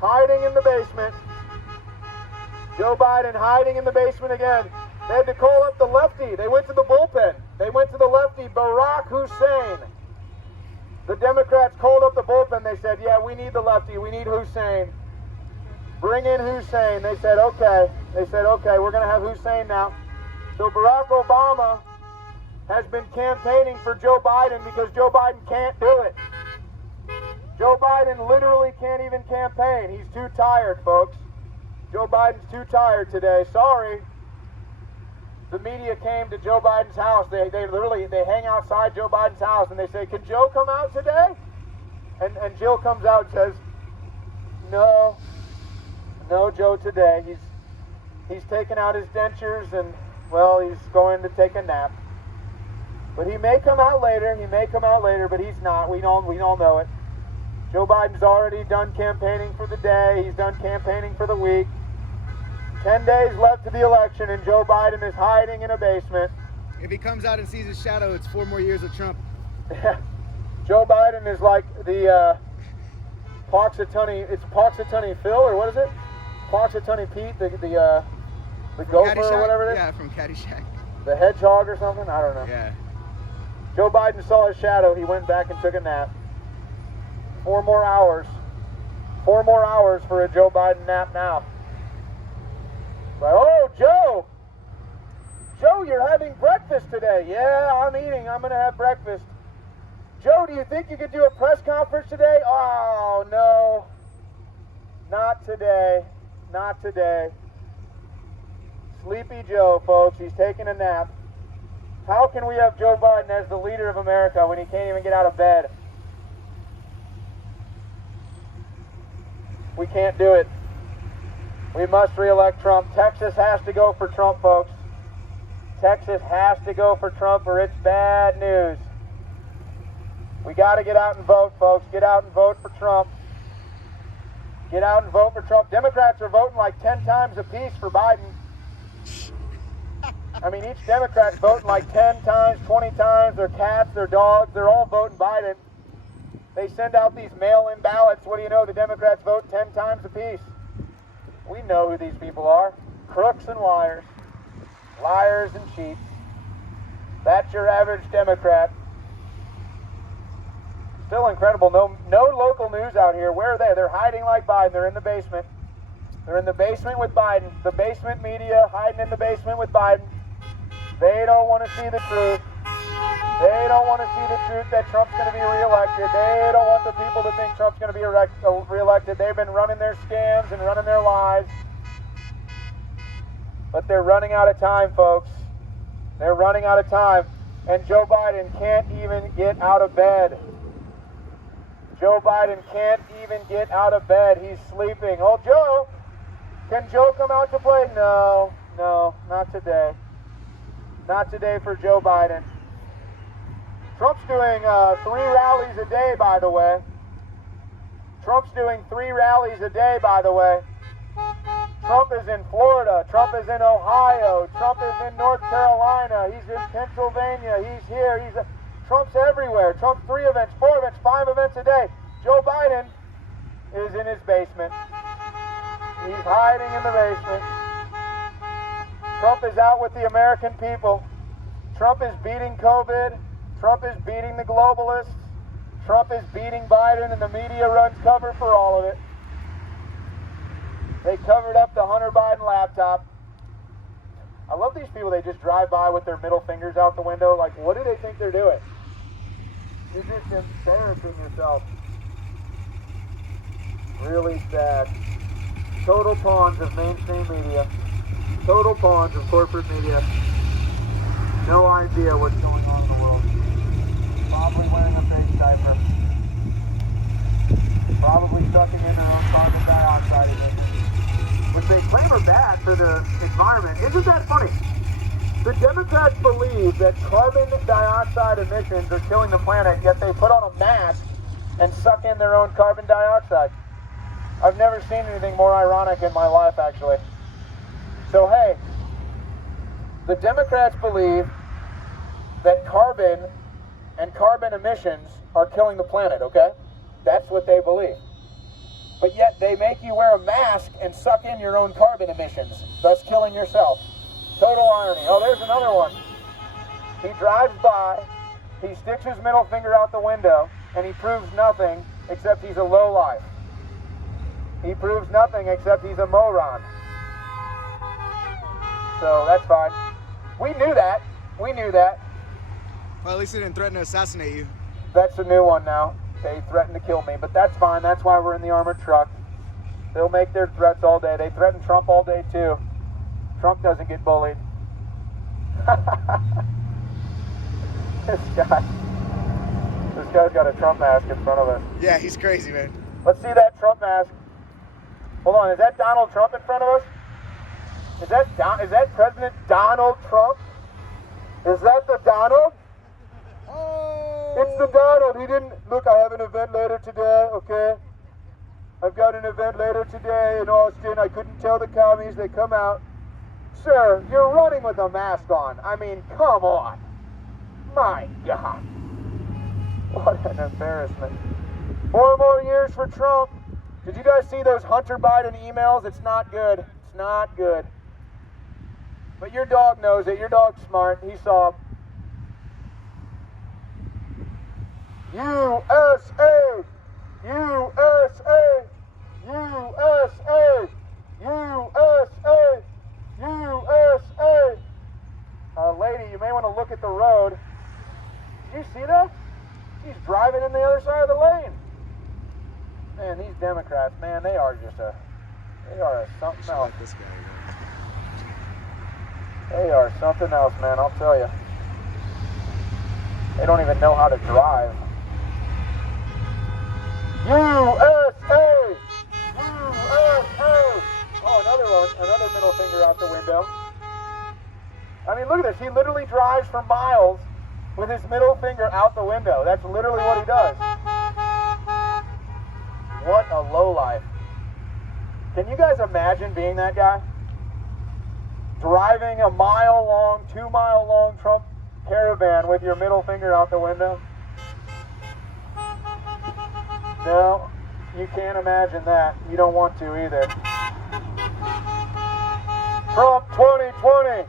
hiding in the basement. Joe Biden hiding in the basement again. They had to call up the lefty. They went to the bullpen. They went to the lefty, Barack Hussein. The Democrats called up the bullpen. They said, yeah, we need the lefty. We need Hussein. Bring in Hussein. They said, okay. They said, okay, we're going to have Hussein now. So Barack Obama has been campaigning for Joe Biden because Joe Biden can't do it. Joe Biden literally can't even campaign. He's too tired, folks. Joe Biden's too tired today. Sorry. The media came to Joe Biden's house. They hang outside Joe Biden's house and they say, can Joe come out today? And Jill comes out and says, no Joe today. He's taken out his dentures and, well, he's going to take a nap. But he may come out later. He may come out later, but he's not. We all know it. Joe Biden's already done campaigning for the day. He's done campaigning for the week. 10 days left to the election, and Joe Biden is hiding in a basement. If he comes out and sees his shadow, it's 4 more years of Trump. Joe Biden is like the it's Poxitani Phil, or what is it? Poxitani Pete, the gopher Caddyshack? or whatever it is? Yeah, from Caddyshack. The hedgehog or something? I don't know. Yeah. Joe Biden saw his shadow. He went back and took a nap. 4 more hours. 4 more hours for a Joe Biden nap now. Like, oh, Joe! Joe, you're having breakfast today. Yeah, I'm eating. I'm going to have breakfast. Joe, do you think you could do a press conference today? Oh, no. Not today. Not today. Sleepy Joe, folks. He's taking a nap. How can we have Joe Biden as the leader of America when he can't even get out of bed? We can't do it. We must re-elect Trump. Texas has to go for Trump, folks. Texas has to go for Trump or it's bad news. We got to get out and vote, folks. Get out and vote for Trump. Get out and vote for Trump. Democrats are voting like 10 times apiece for Biden. I mean, each Democrat's voting like 10 times, 20 times. Their cats, their dogs, they're all voting Biden. They send out these mail-in ballots. What do you know? The Democrats vote 10 times apiece. We know who these people are. Crooks and liars. Liars and cheats. That's your average Democrat. Still incredible. No local news out here. Where are they? They're hiding like Biden. They're in the basement. They're in the basement with Biden. The basement media hiding in the basement with Biden. They don't want to see the truth. They don't want to see the truth that Trump's going to be reelected. They don't want the people to think Trump's going to be reelected. They've been running their scams and running their lies. But they're running out of time, folks. They're running out of time. And Joe Biden can't even get out of bed. Joe Biden can't even get out of bed. He's sleeping. Oh, Joe! Can Joe come out to play? No, not today. Not today for Joe Biden. Trump's doing 3 rallies a day, by the way. Trump's doing 3 rallies a day, by the way. Trump is in Florida. Trump is in Ohio. Trump is in North Carolina. He's in Pennsylvania. He's here. Trump's everywhere. Trump 3 events, 4 events, 5 events a day. Joe Biden is in his basement. He's hiding in the basement. Trump is out with the American people. Trump is beating COVID. Trump is beating the globalists. Trump is beating Biden, and the media runs cover for all of it. They covered up the Hunter Biden laptop. I love these people. They just drive by with their middle fingers out the window. Like, what do they think they're doing? You're just embarrassing yourself. Really sad. Total pawns of mainstream media. Total pawns of corporate media. No idea what's going on in the world. Probably wearing a fake diaper. Probably sucking in their own carbon dioxide emissions, which they claim are bad for the environment. Isn't that funny? The Democrats believe that carbon dioxide emissions are killing the planet, yet they put on a mask and suck in their own carbon dioxide. I've never seen anything more ironic in my life, actually. So, hey, the Democrats believe that carbon and carbon emissions are killing the planet, okay? That's what they believe. But yet they make you wear a mask and suck in your own carbon emissions, thus killing yourself. Total irony. Oh, there's another one. He drives by, he sticks his middle finger out the window, and he proves nothing except he's a lowlife. He proves nothing except he's a moron. So that's fine. We knew that. We knew that. Well, at least he didn't threaten to assassinate you. That's a new one now. They threatened to kill me, but that's fine. That's why we're in the armored truck. They'll make their threats all day. They threaten Trump all day too. Trump doesn't get bullied. This guy's got a Trump mask in front of us. Yeah, he's crazy, man. Let's see that Trump mask. Hold on, is that Donald Trump in front of us? Is that President Donald Trump? Is that the Donald? Oh! It's the Donald. He didn't... Look, I have an event later today, okay? I've got an event later today in Austin. I couldn't tell the commies. They come out. Sir, you're running with a mask on. I mean, come on. My God. What an embarrassment. 4 more years for Trump. Did you guys see those Hunter Biden emails? It's not good. It's not good. But your dog knows it. Your dog's smart. He saw them. USA! USA! USA! USA! USA! Lady, you may want to look at the road. Did you see that? She's driving in the other side of the lane. Man, these Democrats, man, they are something else. This guy, They are something else, man, I'll tell you. They don't even know how to drive. USA! USA! Oh, another one, another middle finger out the window. I mean, look at this. He literally drives for miles with his middle finger out the window. That's literally what he does. What a lowlife. Can you guys imagine being that guy? Driving a mile-long, 2-mile-long Trump caravan with your middle finger out the window? No, you can't imagine that. You don't want to either. Trump 2020!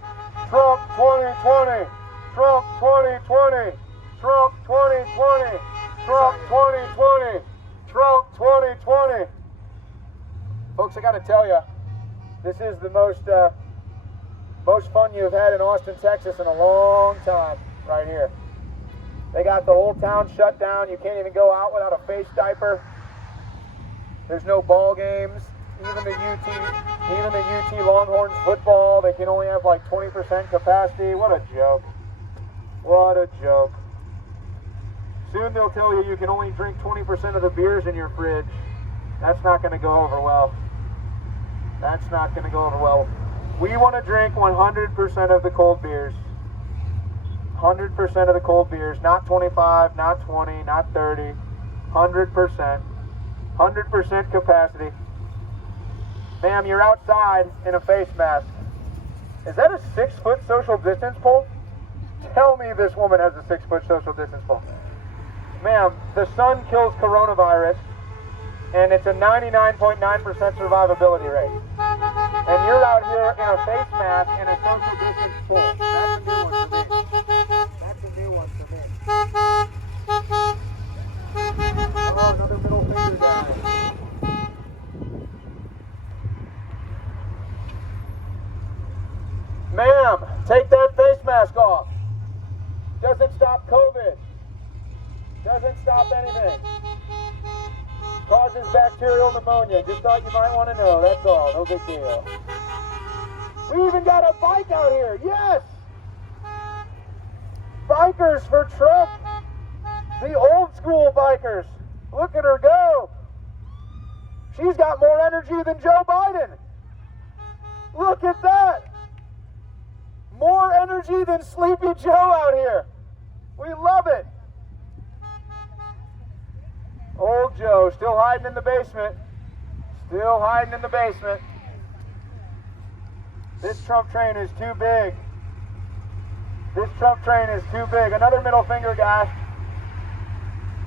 Trump 2020! Trump 2020! Trump 2020! Trump 2020! Trump 2020! Folks, I gotta tell you, this is the most fun you've had in Austin, Texas in a long time, right here. They got the whole town shut down. You can't even go out without a face diaper. There's no ball games. Even the UT Longhorns football, they can only have like 20% capacity. What a joke. What a joke. Soon they'll tell you you can only drink 20% of the beers in your fridge. That's not going to go over well. That's not going to go over well. We want to drink 100% of the cold beers. 100% of the cold beers. Not 25, not 20, not 30. 100%. 100% capacity. Ma'am, you're outside in a face mask. Is that a 6-foot social distance pole? Tell me this woman has a 6-foot social distance pole. Ma'am, the sun kills coronavirus, and it's a 99.9% survivability rate. And you're out here in a face mask and a social distance pole. That's a new one for me. That's a new one for me. Oh, another middle finger guy. Ma'am, take that face mask off. Doesn't stop COVID. Doesn't stop anything. Causes bacterial pneumonia. Just thought you might want to know. That's all. No big deal. We even got a bike out here. Yes! Bikers for Trump. The old school bikers. Look at her go. She's got more energy than Joe Biden. Look at that. More energy than Sleepy Joe out here. We love it. Old Joe, still hiding in the basement. Still hiding in the basement. This Trump train is too big. This Trump train is too big. Another middle finger guy.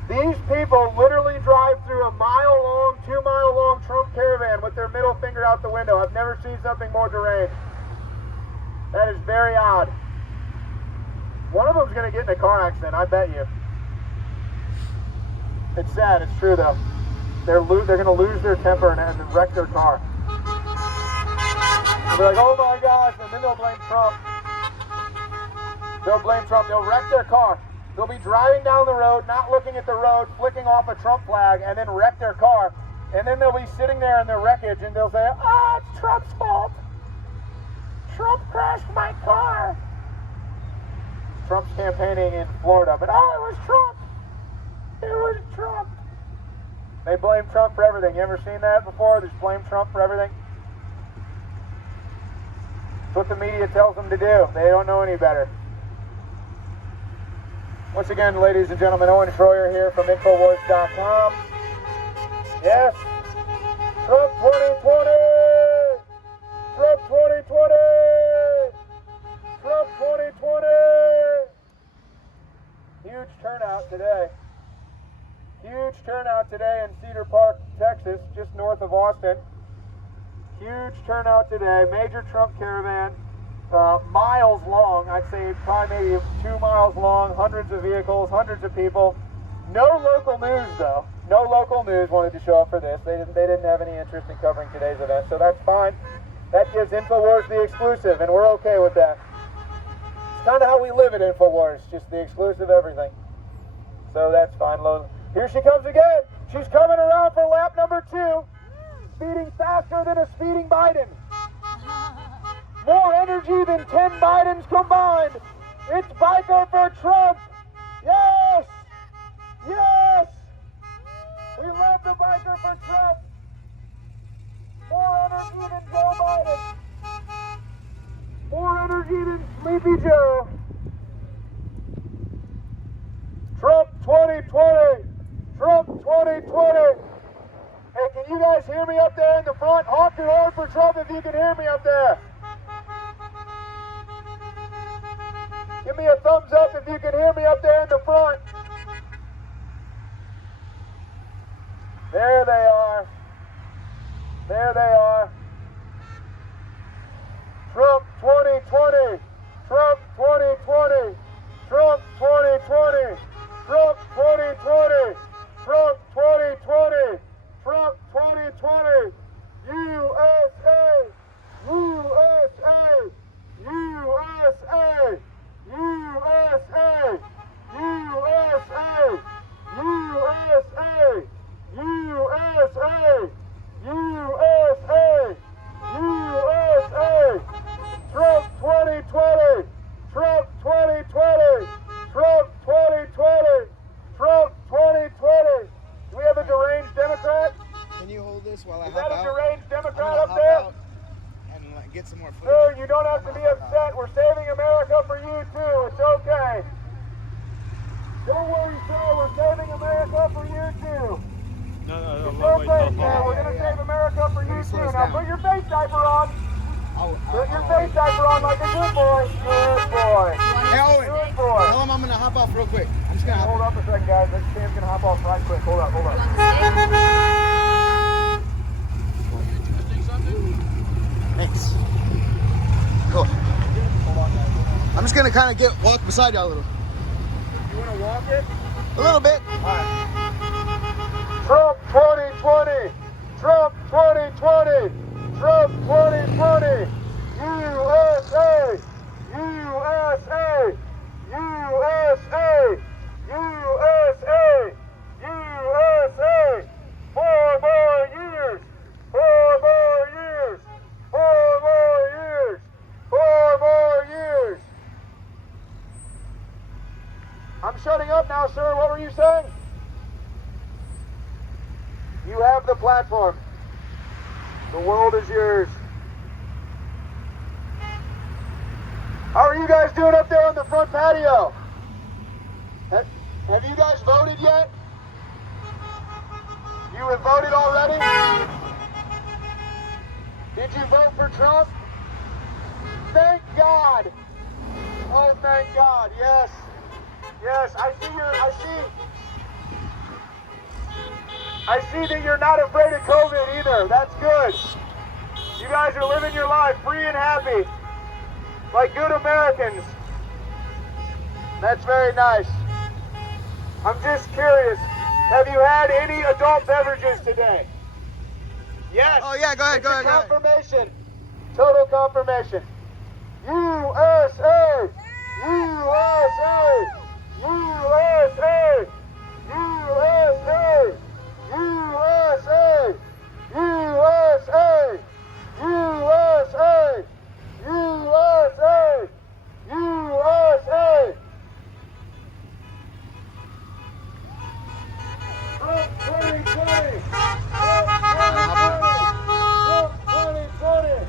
These people literally drive through a mile-long, 2-mile-long Trump caravan with their middle finger out the window. I've never seen something more deranged. That is very odd. One of them's going to get in a car accident, I bet you. It's sad, it's true though. They're going to lose their temper and wreck their car. They'll be like, oh my gosh, and then they'll blame Trump. They'll blame Trump, they'll wreck their car. They'll be driving down the road, not looking at the road, flicking off a Trump flag, and then wreck their car. And then they'll be sitting there in their wreckage and they'll say, oh, it's Trump's fault. Trump crashed my car. Trump's campaigning in Florida, but oh, it was Trump. It was Trump. They blame Trump for everything. You ever seen that before? They just blame Trump for everything. It's what the media tells them to do. They don't know any better. Once again, ladies and gentlemen, Owen Schroyer here from Infowars.com. Yes, Trump 2020! Trump 2020! Trump 2020! Huge turnout today. Huge turnout today in Cedar Park, Texas, just north of Austin. Huge turnout today. Major Trump caravan, miles long. I'd say probably maybe 2 miles long. Hundreds of vehicles, hundreds of people. No local news though. No local news wanted to show up for this. They didn't have any interest in covering today's event, so that's fine. That gives Infowars the exclusive, and we're okay with that. It's kind of how we live at Infowars, just the exclusive everything. So that's fine. Here she comes again. She's coming around for lap number 2, speeding faster than a speeding Biden. More energy than 10 Bidens combined. It's Biker for Trump. Yes! Yes! We love the Biker for Trump. More energy than Joe Biden. More energy than Sleepy Joe. Trump 2020. Trump 2020. Hey, can you guys hear me up there in the front? Honk your horn for Trump if you can hear me up there. Give me a thumbs up if you can hear me up there in the front. There they are. There they are. Trump 2020. Trump 2020. Trump 2020. Trump 2020. Trump 2020. Trump 2020. USA. USA. USA. USA. USA. USA. USA. USA. USA. Trump 2020. Trump 2020. Trump 2020. Trump 2020. Do we have a deranged Democrat? Can you hold this while I Is hop that a out? deranged Democrat I'm up gonna there? hop out and like, get some more footage. Sir, you don't have to be upset. We're saving America for you too. It's okay. Don't worry, sir. We're saving America for you too. No, It's wait, okay, no, sir. We're going to save America for you slow too. us Now down. put your face diaper on. Put your face diaper on like a good boy. Good boy. Hey, Owen, Good boy. tell him I'm gonna hop off real quick. I'm just gonna hop Hold up a second, guys. This Sam's going to hop off right quick. Hold up, hold up. Thanks. Cool. I'm just gonna kind of walk beside y'all a little. You want to walk it? A little bit. Trump 2020. Trump 2020. Trump 2020. USA. USA. USA. USA. USA. 4 more years. 4 more years. 4 more years. 4 more years. I'm shutting up now, sir. What were you saying? You have the platform. The world is yours. How are you guys doing up there on the front patio? Have you guys voted yet? You have voted already? Did you vote for Trump? Thank God. Oh, thank God. Yes. Yes, I I see that you're not afraid of COVID either. That's good. You guys are living your life free and happy, like good Americans. That's very nice. I'm just curious, have you had any adult beverages today? Yes. Oh yeah, go ahead, go ahead, go ahead. Confirmation. Total confirmation. USA! USA! USA! USA! USA! USA! USA! USA! USA! Trump 2020! Trump 2020!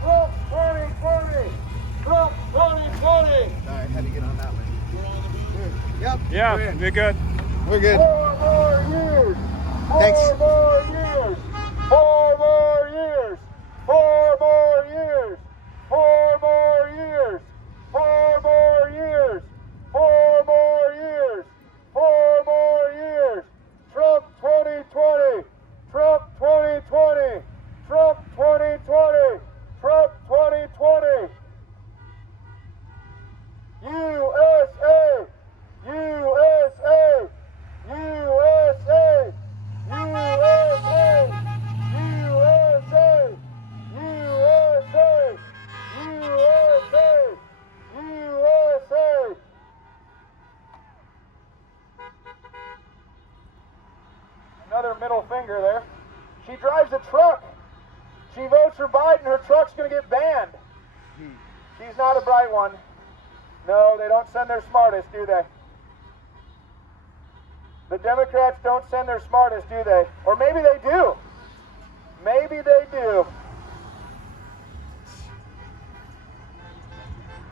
Trump 2020! Trump 2020! Alright, had to get on that one. Yep. Yeah, we're in. we're good. We're good. 4 more years! Thanks. 4 more years! 4 more years! 4 more years! 4 more years! 4 more years! 4 more years! 4 more years! Trump 2020! Trump 2020! Trump 2020! Trump 2020! USA! USA! USA! USA! USA! USA! USA! USA! Another middle finger there. She drives a truck. She votes for Biden, her truck's going to get banned. She's not a bright one. No, they don't send their smartest, do they? The Democrats don't send their smartest, do they? Or maybe they do. Maybe they do.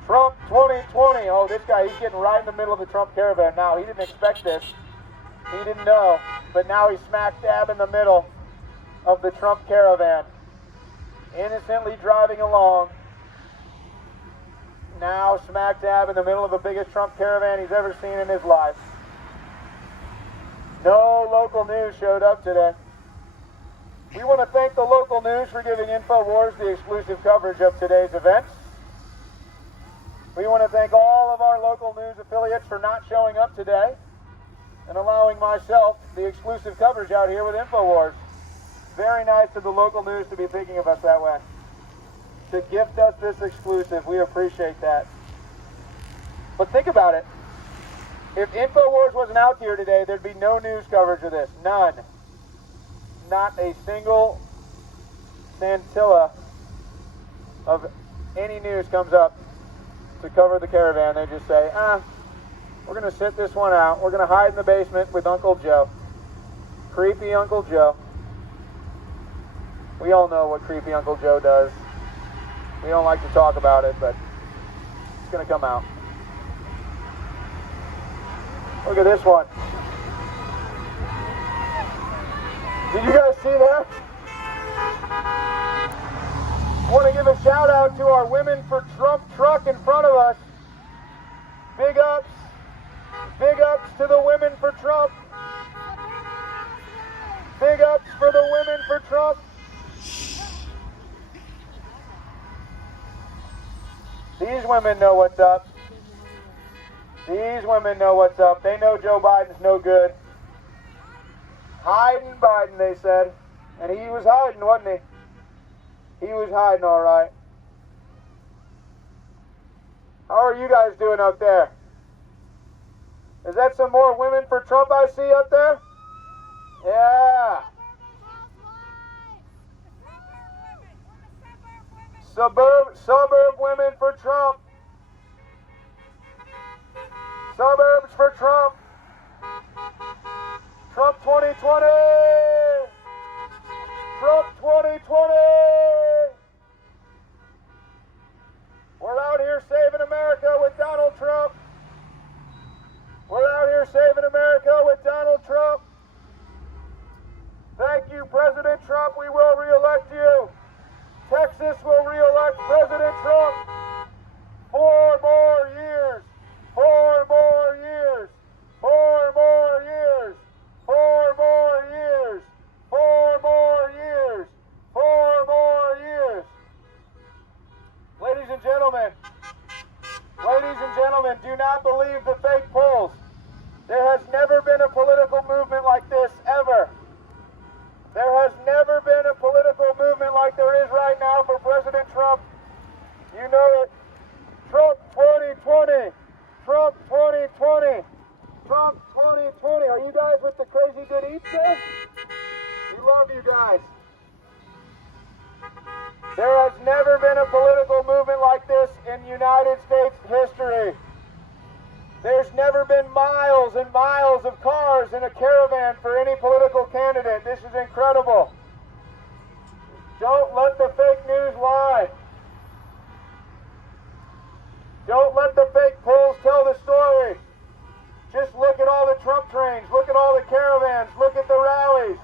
Trump 2020. Oh, this guy, he's getting right in the middle of the Trump caravan now. He didn't expect this. He didn't know. But now he's smack dab in the middle of the Trump caravan. Innocently driving along. Now smack dab in the middle of the biggest Trump caravan he's ever seen in his life. No local news showed up today. We want to thank the local news for giving InfoWars the exclusive coverage of today's events. We want to thank all of our local news affiliates for not showing up today and allowing myself the exclusive coverage out here with InfoWars. Very nice of the local news to be thinking of us that way. To gift us this exclusive, we appreciate that. But think about it. If InfoWars wasn't out here today, there'd be no news coverage of this. None. Not a single scintilla of any news comes up to cover the caravan. They just say, we're going to sit this one out. We're going to hide in the basement with Uncle Joe. Creepy Uncle Joe. We all know what creepy Uncle Joe does. We don't like to talk about it, but it's going to come out. Look at this one. Did you guys see that? I want to give a shout out to our Women for Trump truck in front of us. Big ups. Big ups to the Women for Trump. Big ups for the Women for Trump. These women know what's up. These women know what's up. They know Joe Biden's no good. Hiding Biden, they said. And he was hiding, wasn't he? He was hiding, all right. How are you guys doing out there? Is that some more Women for Trump I see up there? Yeah. Suburb women for Trump. Suburbs for Trump. Trump 2020. Trump 2020. We're out here saving America with Donald Trump. We're out here saving America with Donald Trump. Thank you, President Trump. We will re-elect you. Texas will re-elect President Trump. 4 more years. 4 more years. 4 more years. 4 more years. USA? We love you guys. There has never been a political movement like this in United States history. There's never been miles and miles of cars in a caravan for any political candidate. This is incredible. Don't let the fake news lie. Don't let the fake polls tell the story. Just look at all the Trump trains, look at all the caravans, look at the rallies.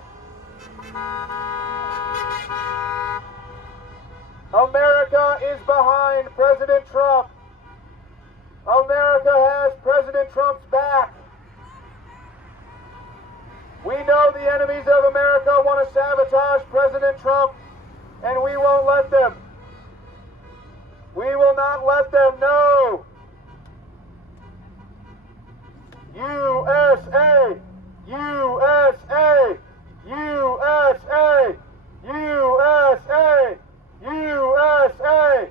America is behind President Trump. America has President Trump's back. We know the enemies of America want to sabotage President Trump, and we won't let them. We will not let them, no. USA! USA! USA! USA! USA!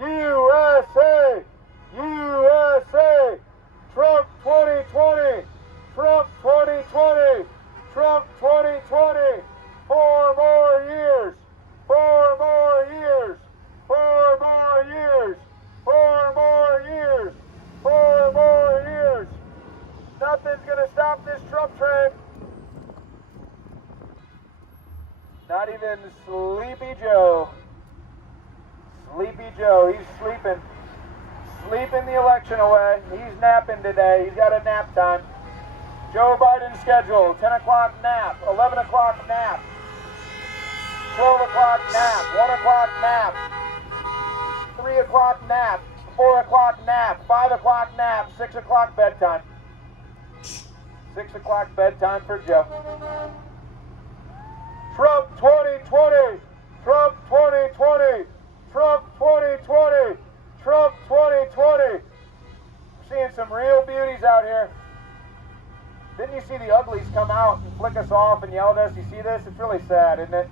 USA! USA! Trump 2020! Trump 2020! Trump 2020! 4 more years! 4 more years! 4 more years! 4 more years! 4 more years! Nothing's gonna stop this Trump train. Not even Sleepy Joe. Sleepy Joe, he's sleeping. Sleeping the election away. He's napping today. He's got a nap time. Joe Biden's schedule, 10 o'clock nap, 11 o'clock nap, 12 o'clock nap, 1 o'clock nap, 3 o'clock nap, 4 o'clock nap, 5 o'clock nap, 6 o'clock bedtime. 6 o'clock bedtime for Joe. Trump 2020! Trump 2020! Trump 2020! Trump 2020! Seeing some real beauties out here. Didn't you see the uglies come out and flick us off and yell at us? You see this? It's really sad, isn't it?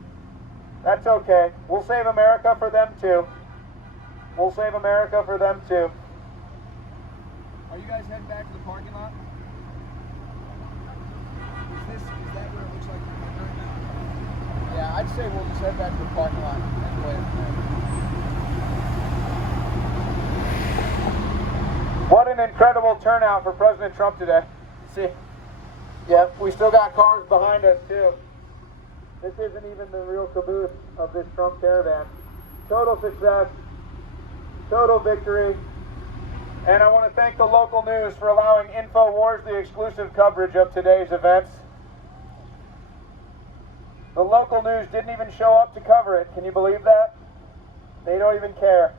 That's okay. We'll save America for them too. We'll save America for them too. Are you guys heading back to the parking lot? Is that where it looks like you're heading right now? Yeah, I'd say we'll just head back to the parking lot and wait. What an incredible turnout for President Trump today. See? Yep, we still got cars behind us too. This isn't even the real caboose of this Trump caravan. Total success, total victory, and I want to thank the local news for allowing InfoWars the exclusive coverage of today's events. The local news didn't even show up to cover it. Can you believe that? They don't even care.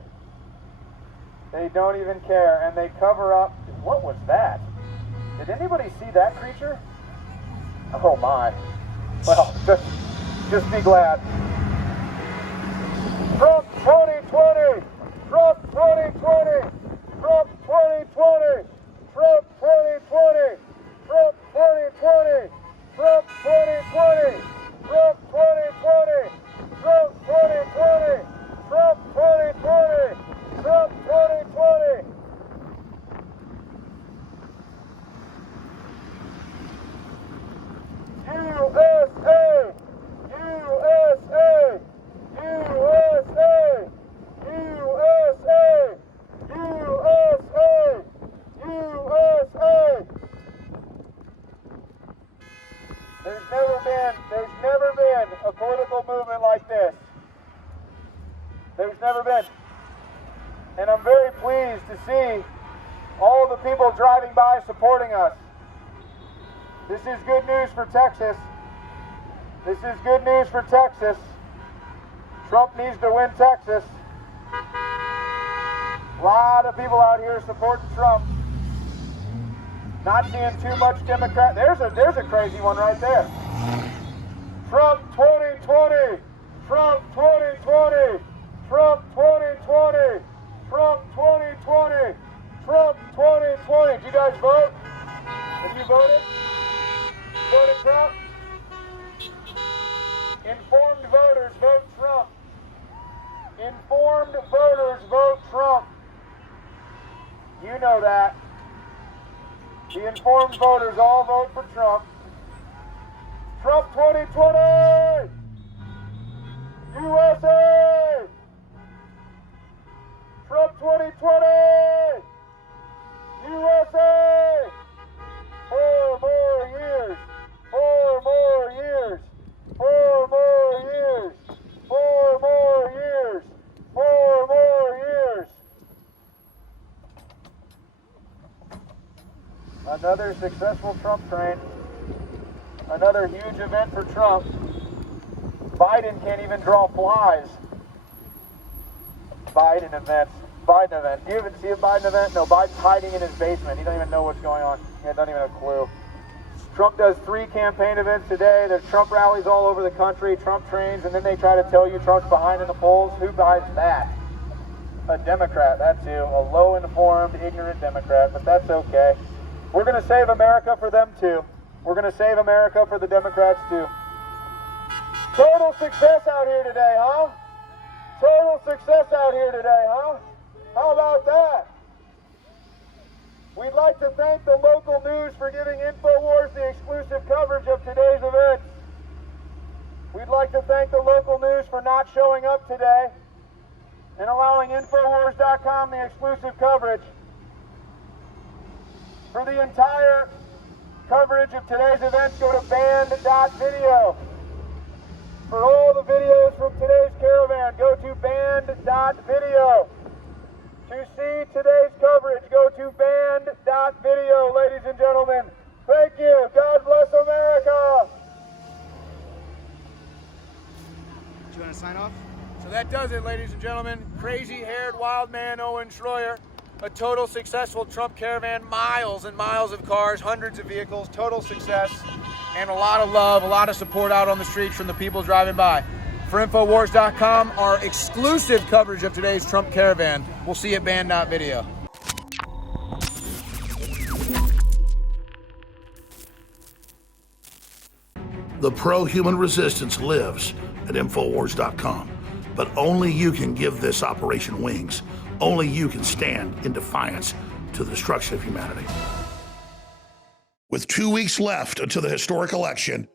They don't even care, and they cover up. What was that? Did anybody see that creature? Oh my. Well, just be glad. Trump 2020! Trump 2020! Trump 2020! Trump 2020! Trump 2020! Trump 2020! Trump 2020! Trump 2020! Trump 2020! Trump 2020! USA! USA! USA! USA! USA! USA! There's never been a political movement like this. There's never been. And I'm very pleased to see all the people driving by supporting us. This is good news for Texas. This is good news for Texas. Trump needs to win Texas. A lot of people out here supporting Trump. Not seeing too much Democrat. There's a crazy one right there. Trump 2020. Trump 2020. Trump 2020. Trump 2020. Trump 2020. Did you guys vote? Have you voted? Voted Trump? Informed voters vote Trump. Informed voters vote Trump. You know that. The informed voters all vote for Trump. Trump 2020! USA! Trump 2020! USA! 4 more years! 4 more years! 4 more years! 4 more years! 4 more years! Another successful Trump train. Another huge event for Trump. Biden can't even draw flies. Biden event. Do you even see a Biden event? No, Biden's hiding in his basement. He doesn't even know what's going on. He doesn't even have a clue. Trump does 3 campaign events today. There's Trump rallies all over the country, Trump trains, and then they try to tell you Trump's behind in the polls. Who buys that? A Democrat, that too. A low-informed, ignorant Democrat, but that's okay. We're going to save America for them too. We're going to save America for the Democrats too. Total success out here today, huh? Total success out here today, huh? How about that? We'd like to thank the local news for giving InfoWars the exclusive coverage of today's event. We'd like to thank the local news for not showing up today and allowing InfoWars.com the exclusive coverage. For the entire coverage of today's events, go to band.video. For all the videos from today's caravan, go to band.video. To see today's coverage, go to band.video, ladies and gentlemen. Thank you. God bless America. Do you want to sign off? So that does it, ladies and gentlemen. Crazy-haired wild man Owen Schroyer. A total successful Trump caravan, miles and miles of cars, hundreds of vehicles, total success, and a lot of love, a lot of support out on the streets from the people driving by. For Infowars.com, our exclusive coverage of today's Trump caravan. We'll see you at band.video. The pro-human resistance lives at Infowars.com, but only you can give this operation wings. Only you can stand in defiance to the destruction of humanity. With 2 weeks left until the historic election,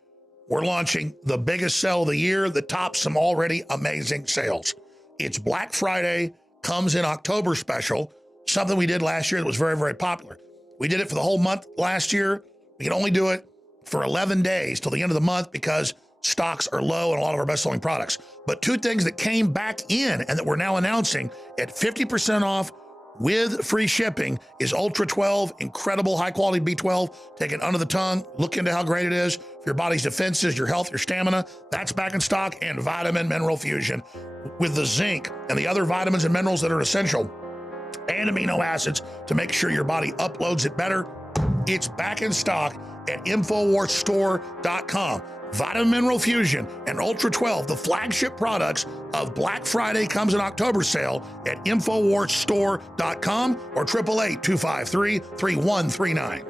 we're launching the biggest sale of the year that tops some already amazing sales. It's Black Friday, comes in October special, something we did last year that was very, very popular. We did it for the whole month last year. We can only do it for 11 days till the end of the month because stocks are low in a lot of our best-selling products. But 2 things that came back in and that we're now announcing at 50% off with free shipping is Ultra 12, incredible high-quality B12, taken under the tongue. Look into how great it is for your body's defenses, your health, your stamina. That's back in stock. And Vitamin Mineral Fusion with the zinc and the other vitamins and minerals that are essential and amino acids to make sure your body uploads it better. It's back in stock at InfoWarsStore.com. Vitamin Mineral Fusion and Ultra 12, the flagship products of Black Friday comes in October sale at InfoWarsStore.com or 888-253-3139.